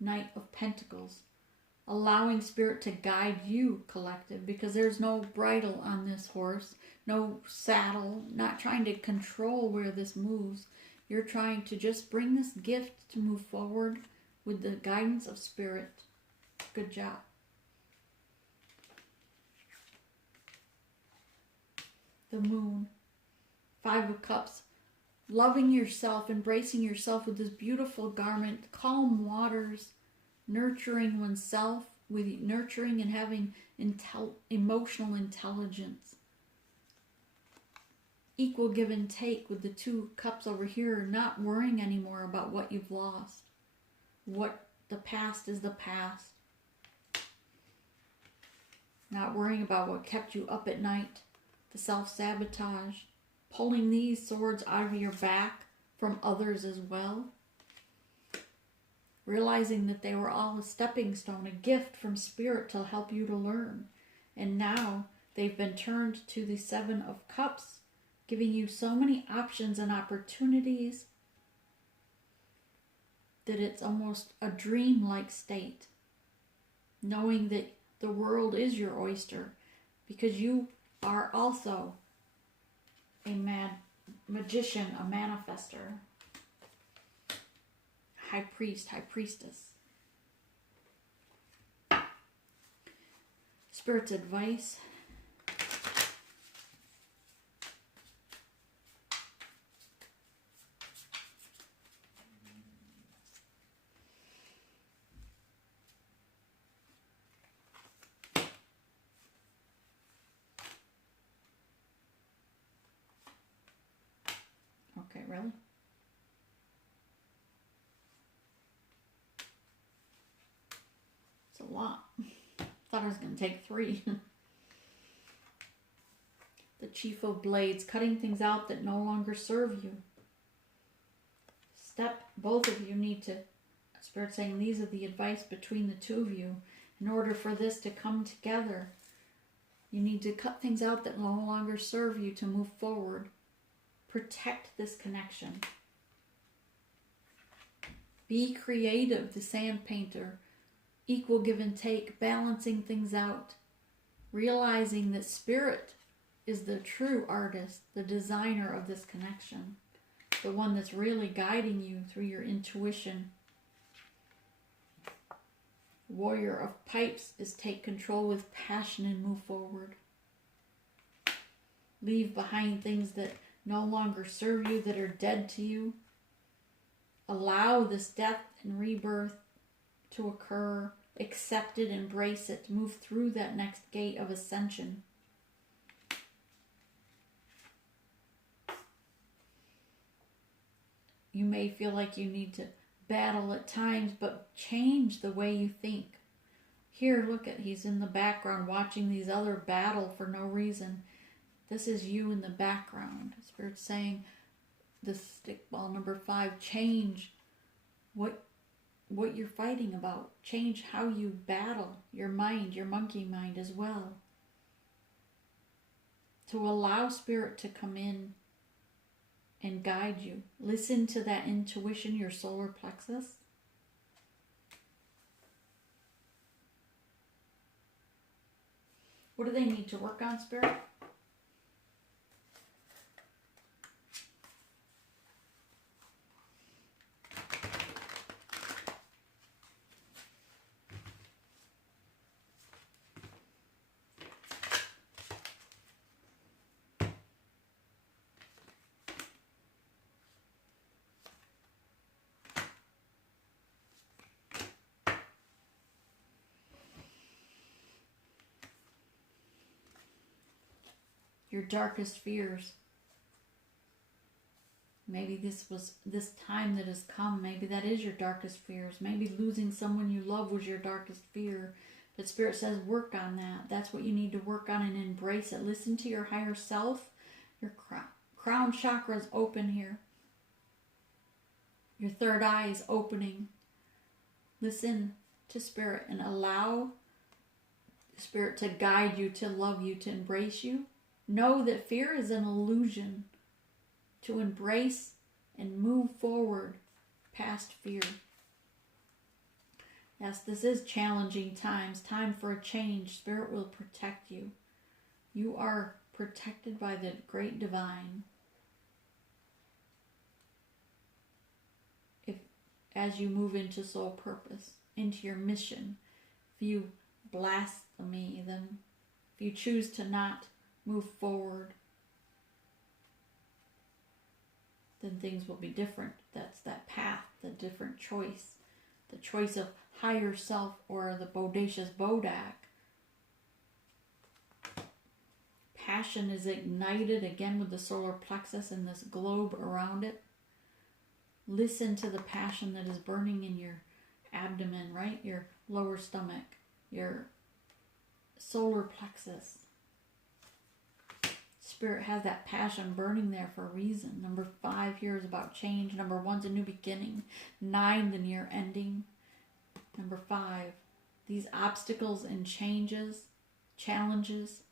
Knight of Pentacles. Allowing Spirit to guide you, collective, because there's no bridle on this horse, no saddle, not trying to control where this moves. You're trying to just bring this gift to move forward with the guidance of Spirit. Good job. The Moon. Five of Cups. Loving yourself, embracing yourself with this beautiful garment, calm waters, nurturing oneself with nurturing and having emotional intelligence. Equal give and take with the Two Cups over here, not worrying anymore about what you've lost. What the past is the past. Not worrying about what kept you up at night, the self-sabotage, pulling these swords out of your back from others as well. Realizing that they were all a stepping stone, a gift from Spirit to help you to learn. And now they've been turned to the Seven of Cups, giving you so many options and opportunities that it's almost a dream-like state. Knowing that the world is your oyster, because you are also a magician, a manifester. High priest, high priestess. Spirit's advice. Okay, really? It's a lot. Thought I was going to take 3. The Chief of Blades, cutting things out that no longer serve you. Both of you need to, Spirit saying these are the advice between the two of you. In order for this to come together, you need to cut things out that no longer serve you to move forward. Protect this connection. Be creative, the sand painter. Equal give and take, balancing things out. Realizing that Spirit is the true artist, the designer of this connection. The one that's really guiding you through your intuition. Warrior of Pipes is take control with passion and move forward. Leave behind things that no longer serve you, that are dead to you. Allow this death and rebirth to occur. Accept it, embrace it, move through that next gate of ascension. You may feel like you need to battle at times, but change the way you think. Here, look at, he's in the background watching these other battle for no reason. This is you in the background. Spirit's saying, this stickball number 5, change what you're fighting about. Change how you battle your mind, your monkey mind as well. To allow Spirit to come in and guide you. Listen to that intuition, your solar plexus. What do they need to work on, Spirit? Your darkest fears. Maybe this time that has come, maybe that is your darkest fears. Maybe losing someone you love was your darkest fear. But Spirit says work on that. That's what you need to work on and embrace it. Listen to your higher self. Your crown chakra is open here. Your third eye is opening. Listen to Spirit and allow Spirit to guide you, to love you, to embrace you. Know that fear is an illusion. To embrace and move forward past fear. Yes, this is challenging times. Time for a change. Spirit will protect you. You are protected by the great divine. As you move into soul purpose, into your mission, if you blaspheme them, if you choose to not move forward, then things will be different. That's that path, the different choice. The choice of higher self or the bodacious Bodak. Passion is ignited again with the solar plexus and this globe around it. Listen to the passion that is burning in your abdomen, right? Your lower stomach, your solar plexus. Spirit has that passion burning there for a reason. Number 5 here is about change. Number 1's a new beginning. 9, the near ending. Number 5, these obstacles and challenges.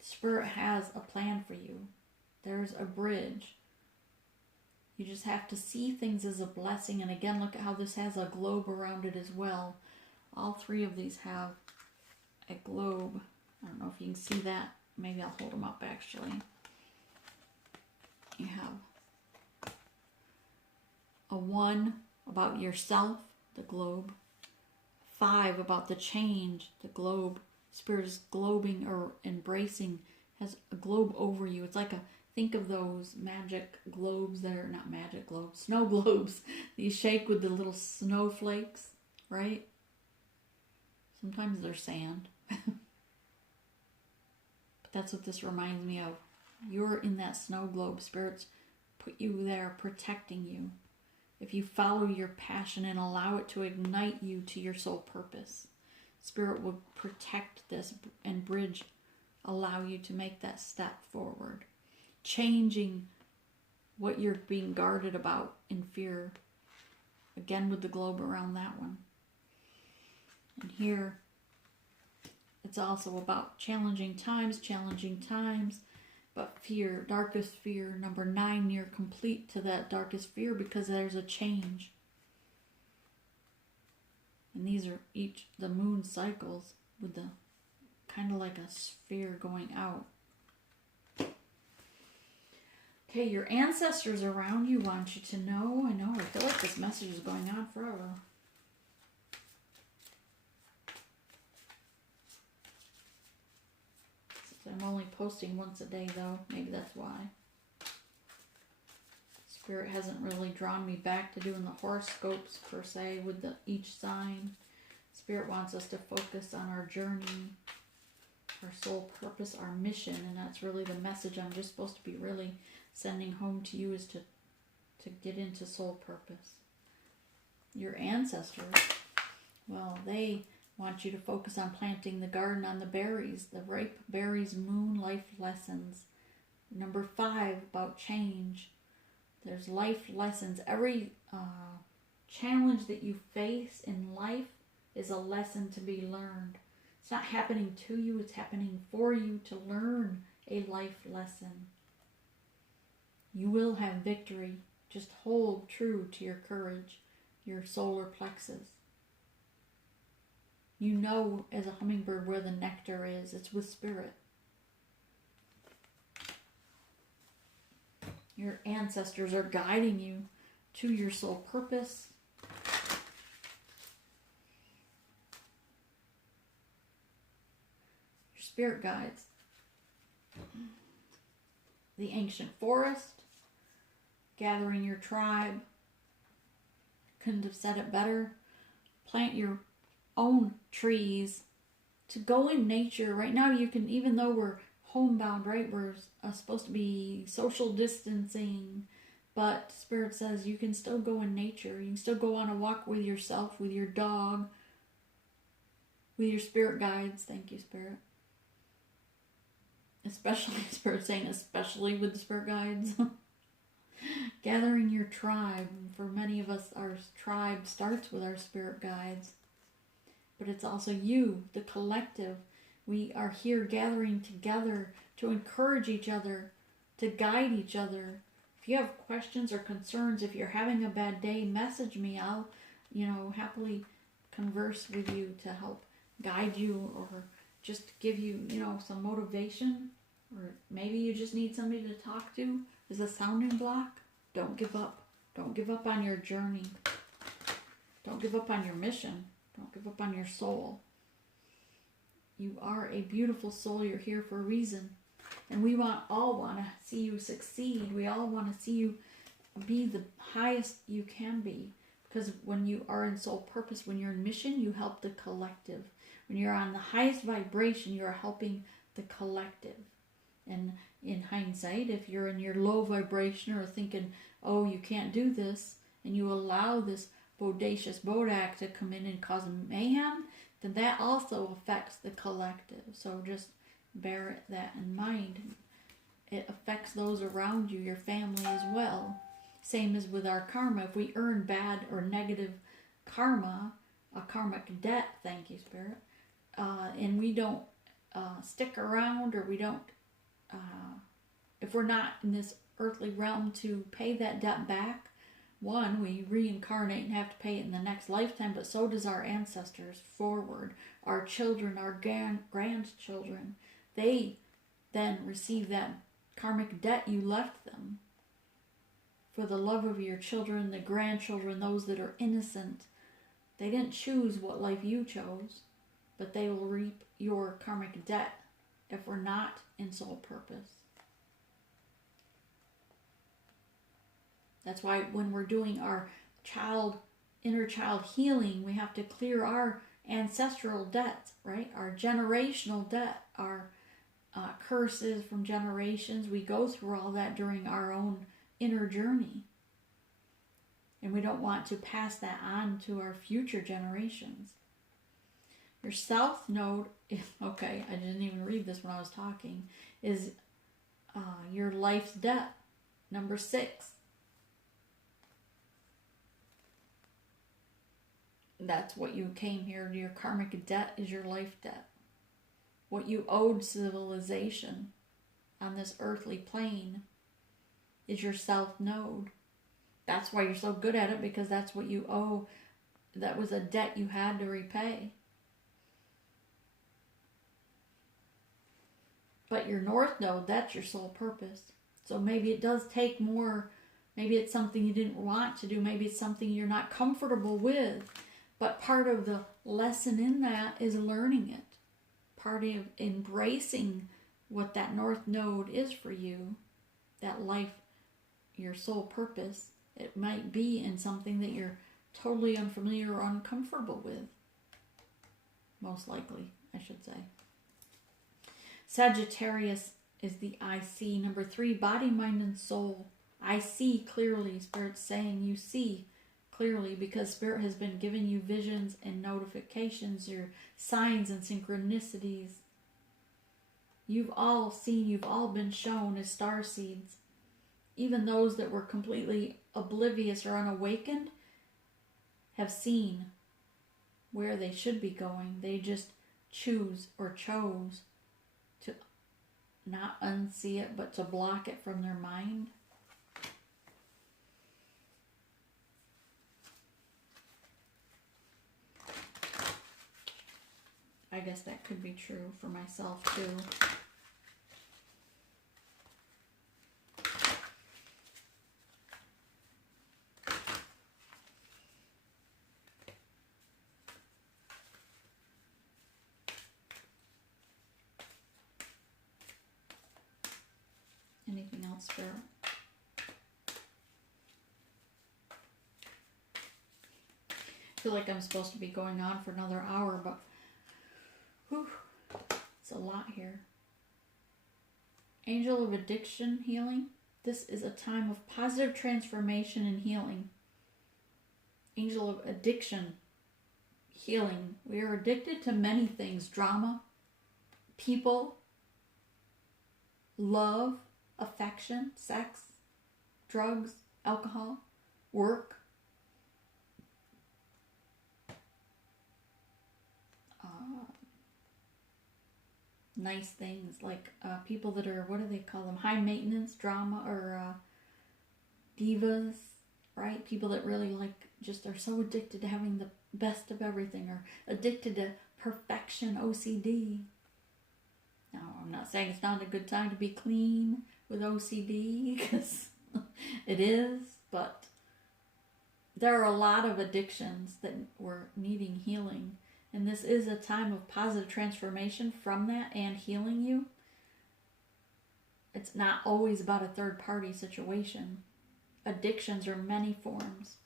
Spirit has a plan for you. There's a bridge. You just have to see things as a blessing. And again, look at how this has a globe around it as well. All 3 of these have a globe. I don't know if you can see that. Maybe I'll hold them up actually. You have a 1 about yourself, the globe. 5 about the change, the globe. Spirit is globing or embracing, has a globe over you. It's like think of those magic globes that are not magic globes, snow globes. You shake with the little snowflakes, right? Sometimes they're sand. But that's what this reminds me of. You're in that snow globe. Spirits put you there, protecting you. If you follow your passion and allow it to ignite you to your soul purpose, Spirit will protect this and bridge, allow you to make that step forward, changing what you're being guarded about in fear. Again, with the globe around that one. And here, it's also about challenging times, but fear, darkest fear, number 9, you're complete to that darkest fear because there's a change. And these are each the moon cycles with the kind of like a sphere going out. Okay, your ancestors around you want you to know. I feel like this message is going on forever. I'm only posting once a day though. Maybe that's why. Spirit hasn't really drawn me back to doing the horoscopes per se with each sign. Spirit wants us to focus on our journey, our soul purpose, our mission, and that's really the message I'm just supposed to be really sending home to you, is to get into soul purpose. Your ancestors, well, they want you to focus on planting the garden on the berries, the ripe berries, moon life lessons. Number 5, about change. There's life lessons. Every challenge that you face in life is a lesson to be learned. It's not happening to you, it's happening for you to learn a life lesson. You will have victory. Just hold true to your courage, your solar plexus. You know, as a hummingbird, where the nectar is. It's with Spirit. Your ancestors are guiding you to your soul purpose. Your spirit guides. The ancient forest. Gathering your tribe. Couldn't have said it better. Plant your own trees, to go in nature. Right now you can, even though we're homebound, right, we're supposed to be social distancing, but Spirit says you can still go in nature. You can still go on a walk with yourself, with your dog, with your spirit guides. Thank you, Spirit. Especially, Spirit saying especially with the spirit guides. Gathering your tribe. For many of us, our tribe starts with our spirit guides. But it's also you, the collective. We are here gathering together to encourage each other, to guide each other. If you have questions or concerns, if you're having a bad day, message me. I'll, happily converse with you to help guide you, or just give you, some motivation. Or maybe you just need somebody to talk to. Is a sounding block. Don't give up. Don't give up on your journey. Don't give up on your mission. Don't give up on your soul. You are a beautiful soul. You're here for a reason. And we all want to see you succeed. We all want to see you be the highest you can be. Because when you are in soul purpose, when you're in mission, you help the collective. When you're on the highest vibration, you're helping the collective. And in hindsight, if you're in your low vibration or thinking, oh, you can't do this, and you allow this bodacious bodak to come in and cause mayhem, then that also affects the collective. So just bear that in mind. It affects those around you, your family as well. Same as with our karma. If we earn bad or negative karma, a karmic debt, thank you, Spirit, and we don't stick around, or we don't, if we're not in this earthly realm to pay that debt back, one, we reincarnate and have to pay it in the next lifetime, but so does our ancestors forward. Our children, our grandchildren, they then receive that karmic debt you left them. For the love of your children, the grandchildren, those that are innocent, They didn't choose what life you chose, but they will reap your karmic debt if we're not in soul purpose. That's why when we're doing our inner child healing, we have to clear our ancestral debts, right? Our generational debt, our curses from generations. We go through all that during our own inner journey. And we don't want to pass that on to our future generations. Your south node, okay, I didn't even read this when I was talking, is your life's debt, number 6. That's what you came here to. Your karmic debt is your life debt. What you owed civilization on this earthly plane is your south node. That's why you're so good at it, because that's what you owe. That was a debt you had to repay. But your north node, that's your soul purpose. So maybe it does take more. Maybe it's something you didn't want to do. Maybe it's something you're not comfortable with. But part of the lesson in that is learning it. Part of embracing what that north node is for you, that life, your soul purpose. It might be in something that you're totally unfamiliar or uncomfortable with. Most likely, I should say. Sagittarius is the I see. Number 3, body, mind, and soul. I see clearly. Spirit's saying you see clearly, because Spirit has been giving you visions and notifications, your signs and synchronicities. You've all seen, you've all been shown as star seeds. Even those that were completely oblivious or unawakened have seen where they should be going. They just chose to not unsee it, but to block it from their mind. I guess that could be true for myself too. Anything else, Spirit? I feel like I'm supposed to be going on for another hour, but whew, it's a lot here. Angel of addiction healing. This is a time of positive transformation and healing. Angel of addiction healing. We are addicted to many things. Drama, people, love, affection, sex, drugs, alcohol, work. Nice things like people that are, what do they call them? High maintenance drama, or divas, right? People that really like, just are so addicted to having the best of everything, or addicted to perfection, OCD. Now, I'm not saying it's not a good time to be clean with OCD, because it is, but there are a lot of addictions that we're needing healing. And this is a time of positive transformation from that and healing you. It's not always about a third-party situation. Addictions are many forms.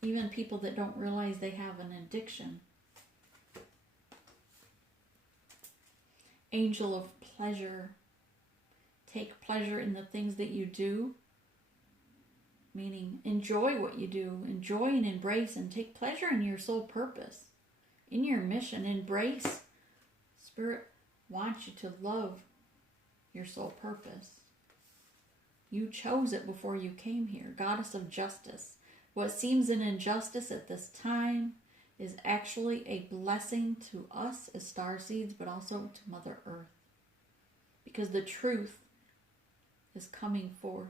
Even people that don't realize they have an addiction. Angel of pleasure. Take pleasure in the things that you do. Meaning, enjoy what you do. Enjoy and embrace and take pleasure in your soul purpose. In your mission, embrace. Spirit wants you to love your soul purpose. You chose it before you came here. Goddess of justice. What seems an injustice at this time is actually a blessing to us as starseeds, but also to Mother Earth. Because the truth is coming forth.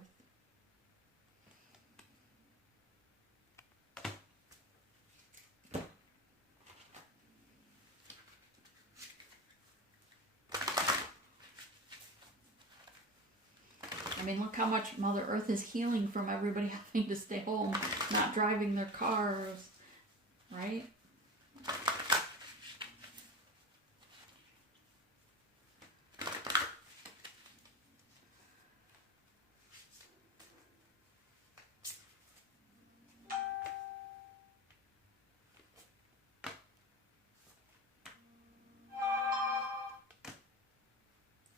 I mean, look how much Mother Earth is healing from everybody having to stay home, not driving their cars. right?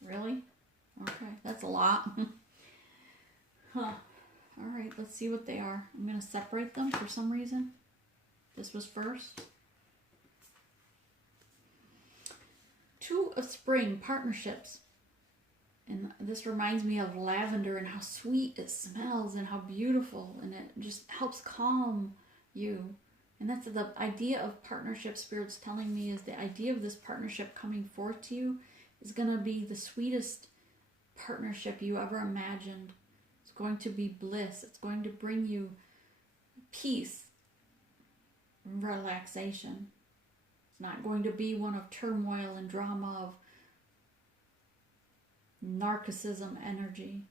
Really? Okay, that's a lot. Huh. Alright, let's see what they are. I'm going to separate them for some reason. This was first. Two of Spring, partnerships. And this reminds me of lavender and how sweet it smells and how beautiful. And it just helps calm you. And that's the idea of partnership. Spirit's telling me is the idea of this partnership coming forth to you is going to be the sweetest partnership you ever imagined. It's going to be bliss. It's going to bring you peace and relaxation. It's not going to be one of turmoil and drama, of narcissism energy.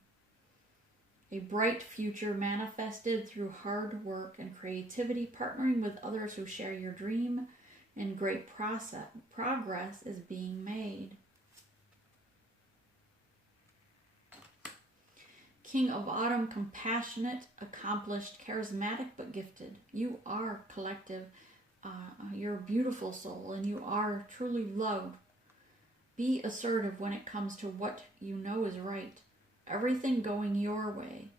A bright future manifested through hard work and creativity, partnering with others who share your dream, and great progress is being made. King of Autumn, compassionate, accomplished, charismatic, but gifted. You are collective. You're a beautiful soul, and you are truly loved. Be assertive when it comes to what you know is right. Everything going your way.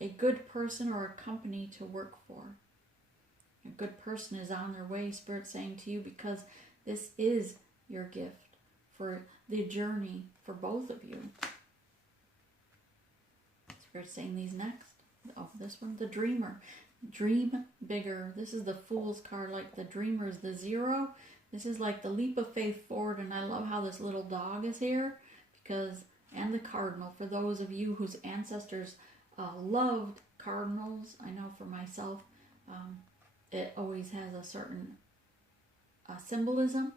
A good person or a company to work for. A good person is on their way, Spirit saying to you, because this is your gift for the journey for both of you. Spirit saying these next. Oh, this one, the Dreamer. Dream bigger. This is the Fool's card, like the Dreamer is the 0. This is like the leap of faith forward, and I love how this little dog is here, because, and the cardinal, for those of you whose ancestors loved cardinals. I know for myself, it always has a certain symbolism,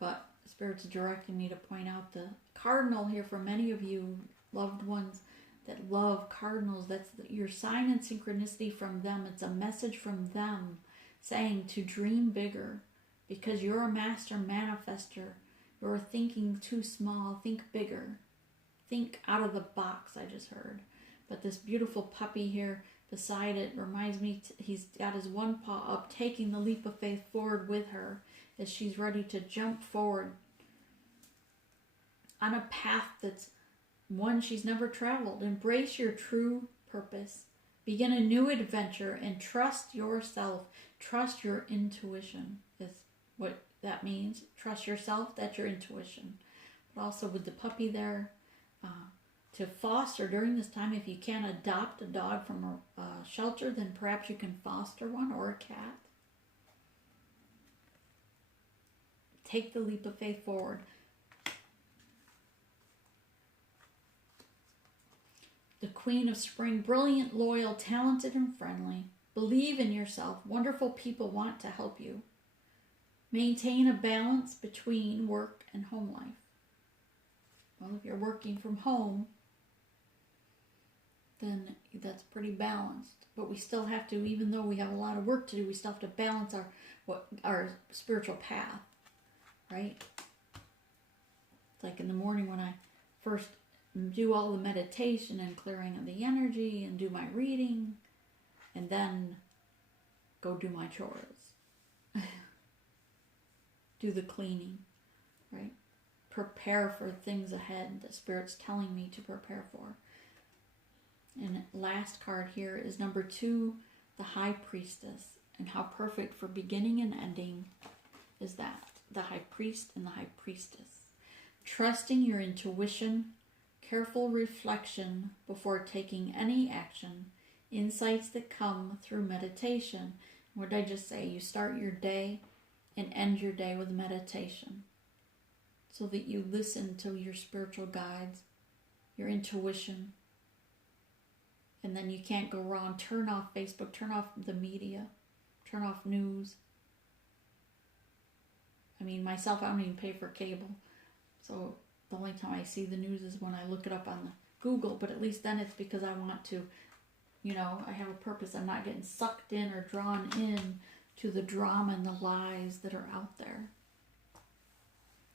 but Spirit's directing me to point out the cardinal here for many of you loved ones that love cardinals. That's your sign and synchronicity from them. It's a message from them saying to dream bigger, because you're a master manifester. You're thinking too small. Think bigger. Think out of the box, I just heard. But this beautiful puppy here beside it reminds me, he's got his one paw up, taking the leap of faith forward with her as she's ready to jump forward on a path that's one she's never traveled. Embrace your true purpose. Begin a new adventure and trust yourself. Trust your intuition is what that means. Trust yourself, that's your intuition. But also with the puppy there, to foster during this time, if you can't adopt a dog from a shelter, then perhaps you can foster one or a cat. Take the leap of faith forward. The Queen of Spring, brilliant, loyal, talented, and friendly. Believe in yourself. Wonderful people want to help you. Maintain a balance between work and home life. Well, if you're working from home, then that's pretty balanced. But we still have to, even though we have a lot of work to do, we still have to balance our spiritual path, right? It's like in the morning when I first do all the meditation and clearing of the energy and do my reading, and then go do my chores. Do the cleaning, right? Prepare for things ahead that Spirit's telling me to prepare for. And last card here is number 2, the High Priestess. And how perfect for beginning and ending is that. The High Priest and the High Priestess. Trusting your intuition, careful reflection before taking any action, insights that come through meditation. What did I just say? You start your day and end your day with meditation, so that you listen to your spiritual guides, your intuition, and then you can't go wrong. Turn off Facebook, turn off the media, turn off news. I mean, myself, I don't even pay for cable, so the only time I see the news is when I look it up on the Google, but at least then it's because I want to, I have a purpose. I'm not getting sucked in or drawn in to the drama and the lies that are out there.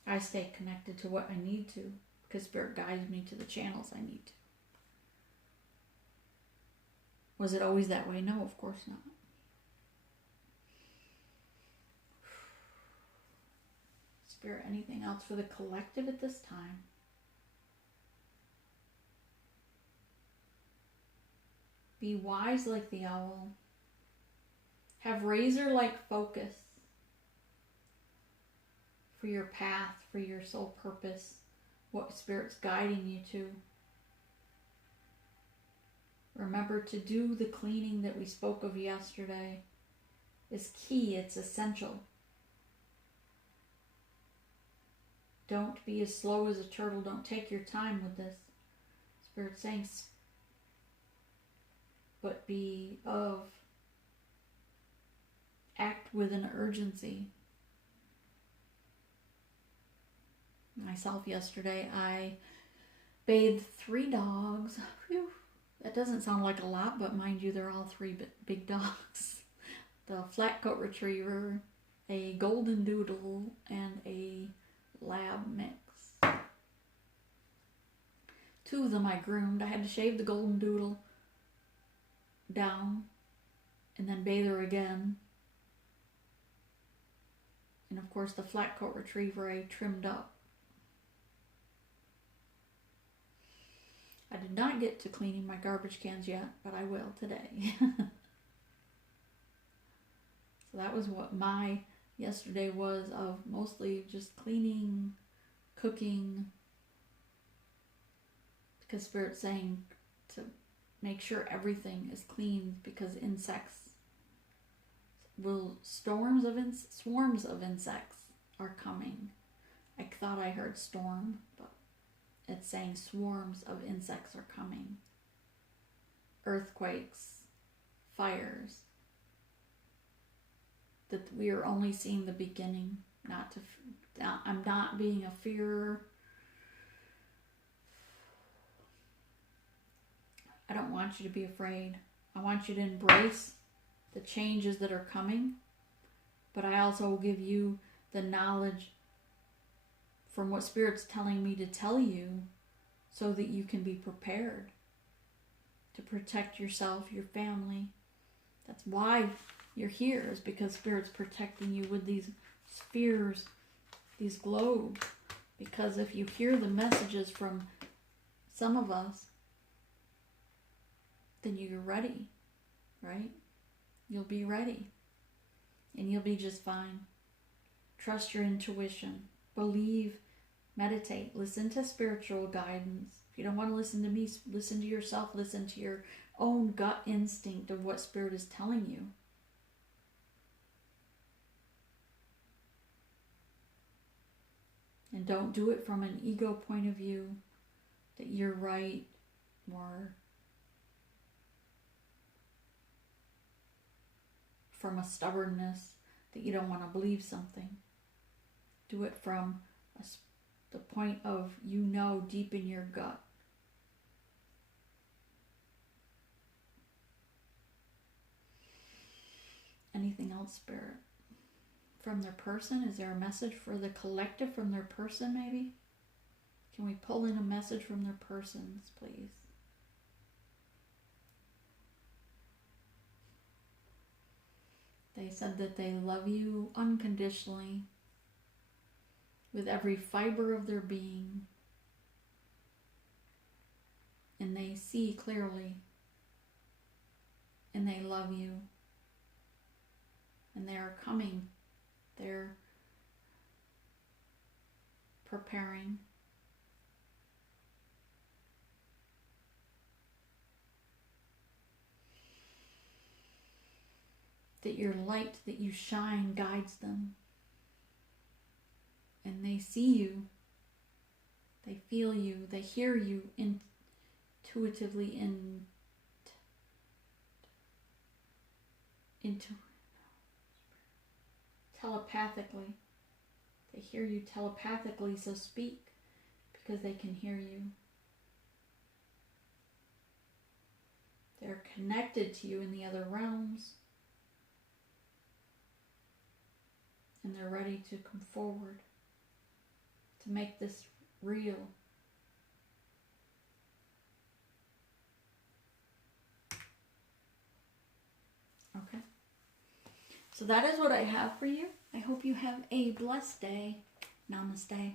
I stay connected to what I need to because Spirit guides me to the channels I need to. Was it always that way? No, of course not. Spirit, anything else for the collective at this time? Be wise like the owl. Have razor-like focus for your path, for your soul purpose, what Spirit's guiding you to. Remember to do the cleaning that we spoke of yesterday. Is key, it's essential. Don't be as slow as a turtle. Don't take your time with this. Spirit's saying, but act with an urgency. Myself yesterday, I bathed 3 dogs. Whew. That doesn't sound like a lot, but mind you, they're all 3 big dogs. The flat-coat retriever, a golden doodle, and a lab mix. 2 of them I groomed. I had to shave the golden doodle down and then bathe her again. And of course the flat-coat retriever I trimmed up. I did not get to cleaning my garbage cans yet, but I will today. So that was what my yesterday was, of mostly just cleaning, cooking, because Spirit's saying to make sure everything is clean because insects swarms of insects are coming. I thought I heard storm, but it's saying swarms of insects are coming. Earthquakes, fires. That we are only seeing the beginning. I'm not being a fearer. I don't want you to be afraid. I want you to embrace the changes that are coming. But I also will give you the knowledge from what Spirit's telling me to tell you so that you can be prepared to protect yourself, your family. That's why you're here, is because Spirit's protecting you with these spheres, these globes. Because if you hear the messages from some of us, then you're ready, right? You'll be ready. And you'll be just fine. Trust your intuition. Believe, meditate, listen to spiritual guidance. If you don't want to listen to me, listen to yourself, listen to your own gut instinct of what Spirit is telling you. And don't do it from an ego point of view, that you're right, or from a stubbornness that you don't want to believe something. Do it from the point of, deep in your gut. Anything else, Spirit? From their person? Is there a message for the collective from their person, maybe? Can we pull in a message from their persons, please? They said that they love you unconditionally, with every fiber of their being, and they see clearly, and they love you, and they are coming. They're preparing. That your light that you shine guides them. And they see you. They feel you. They hear you intuitively, telepathically. They hear you telepathically, so speak, because they can hear you. They're connected to you in the other realms. and they're ready to come forward to make this real. Okay. So that is what I have for you. I hope you have a blessed day. Namaste.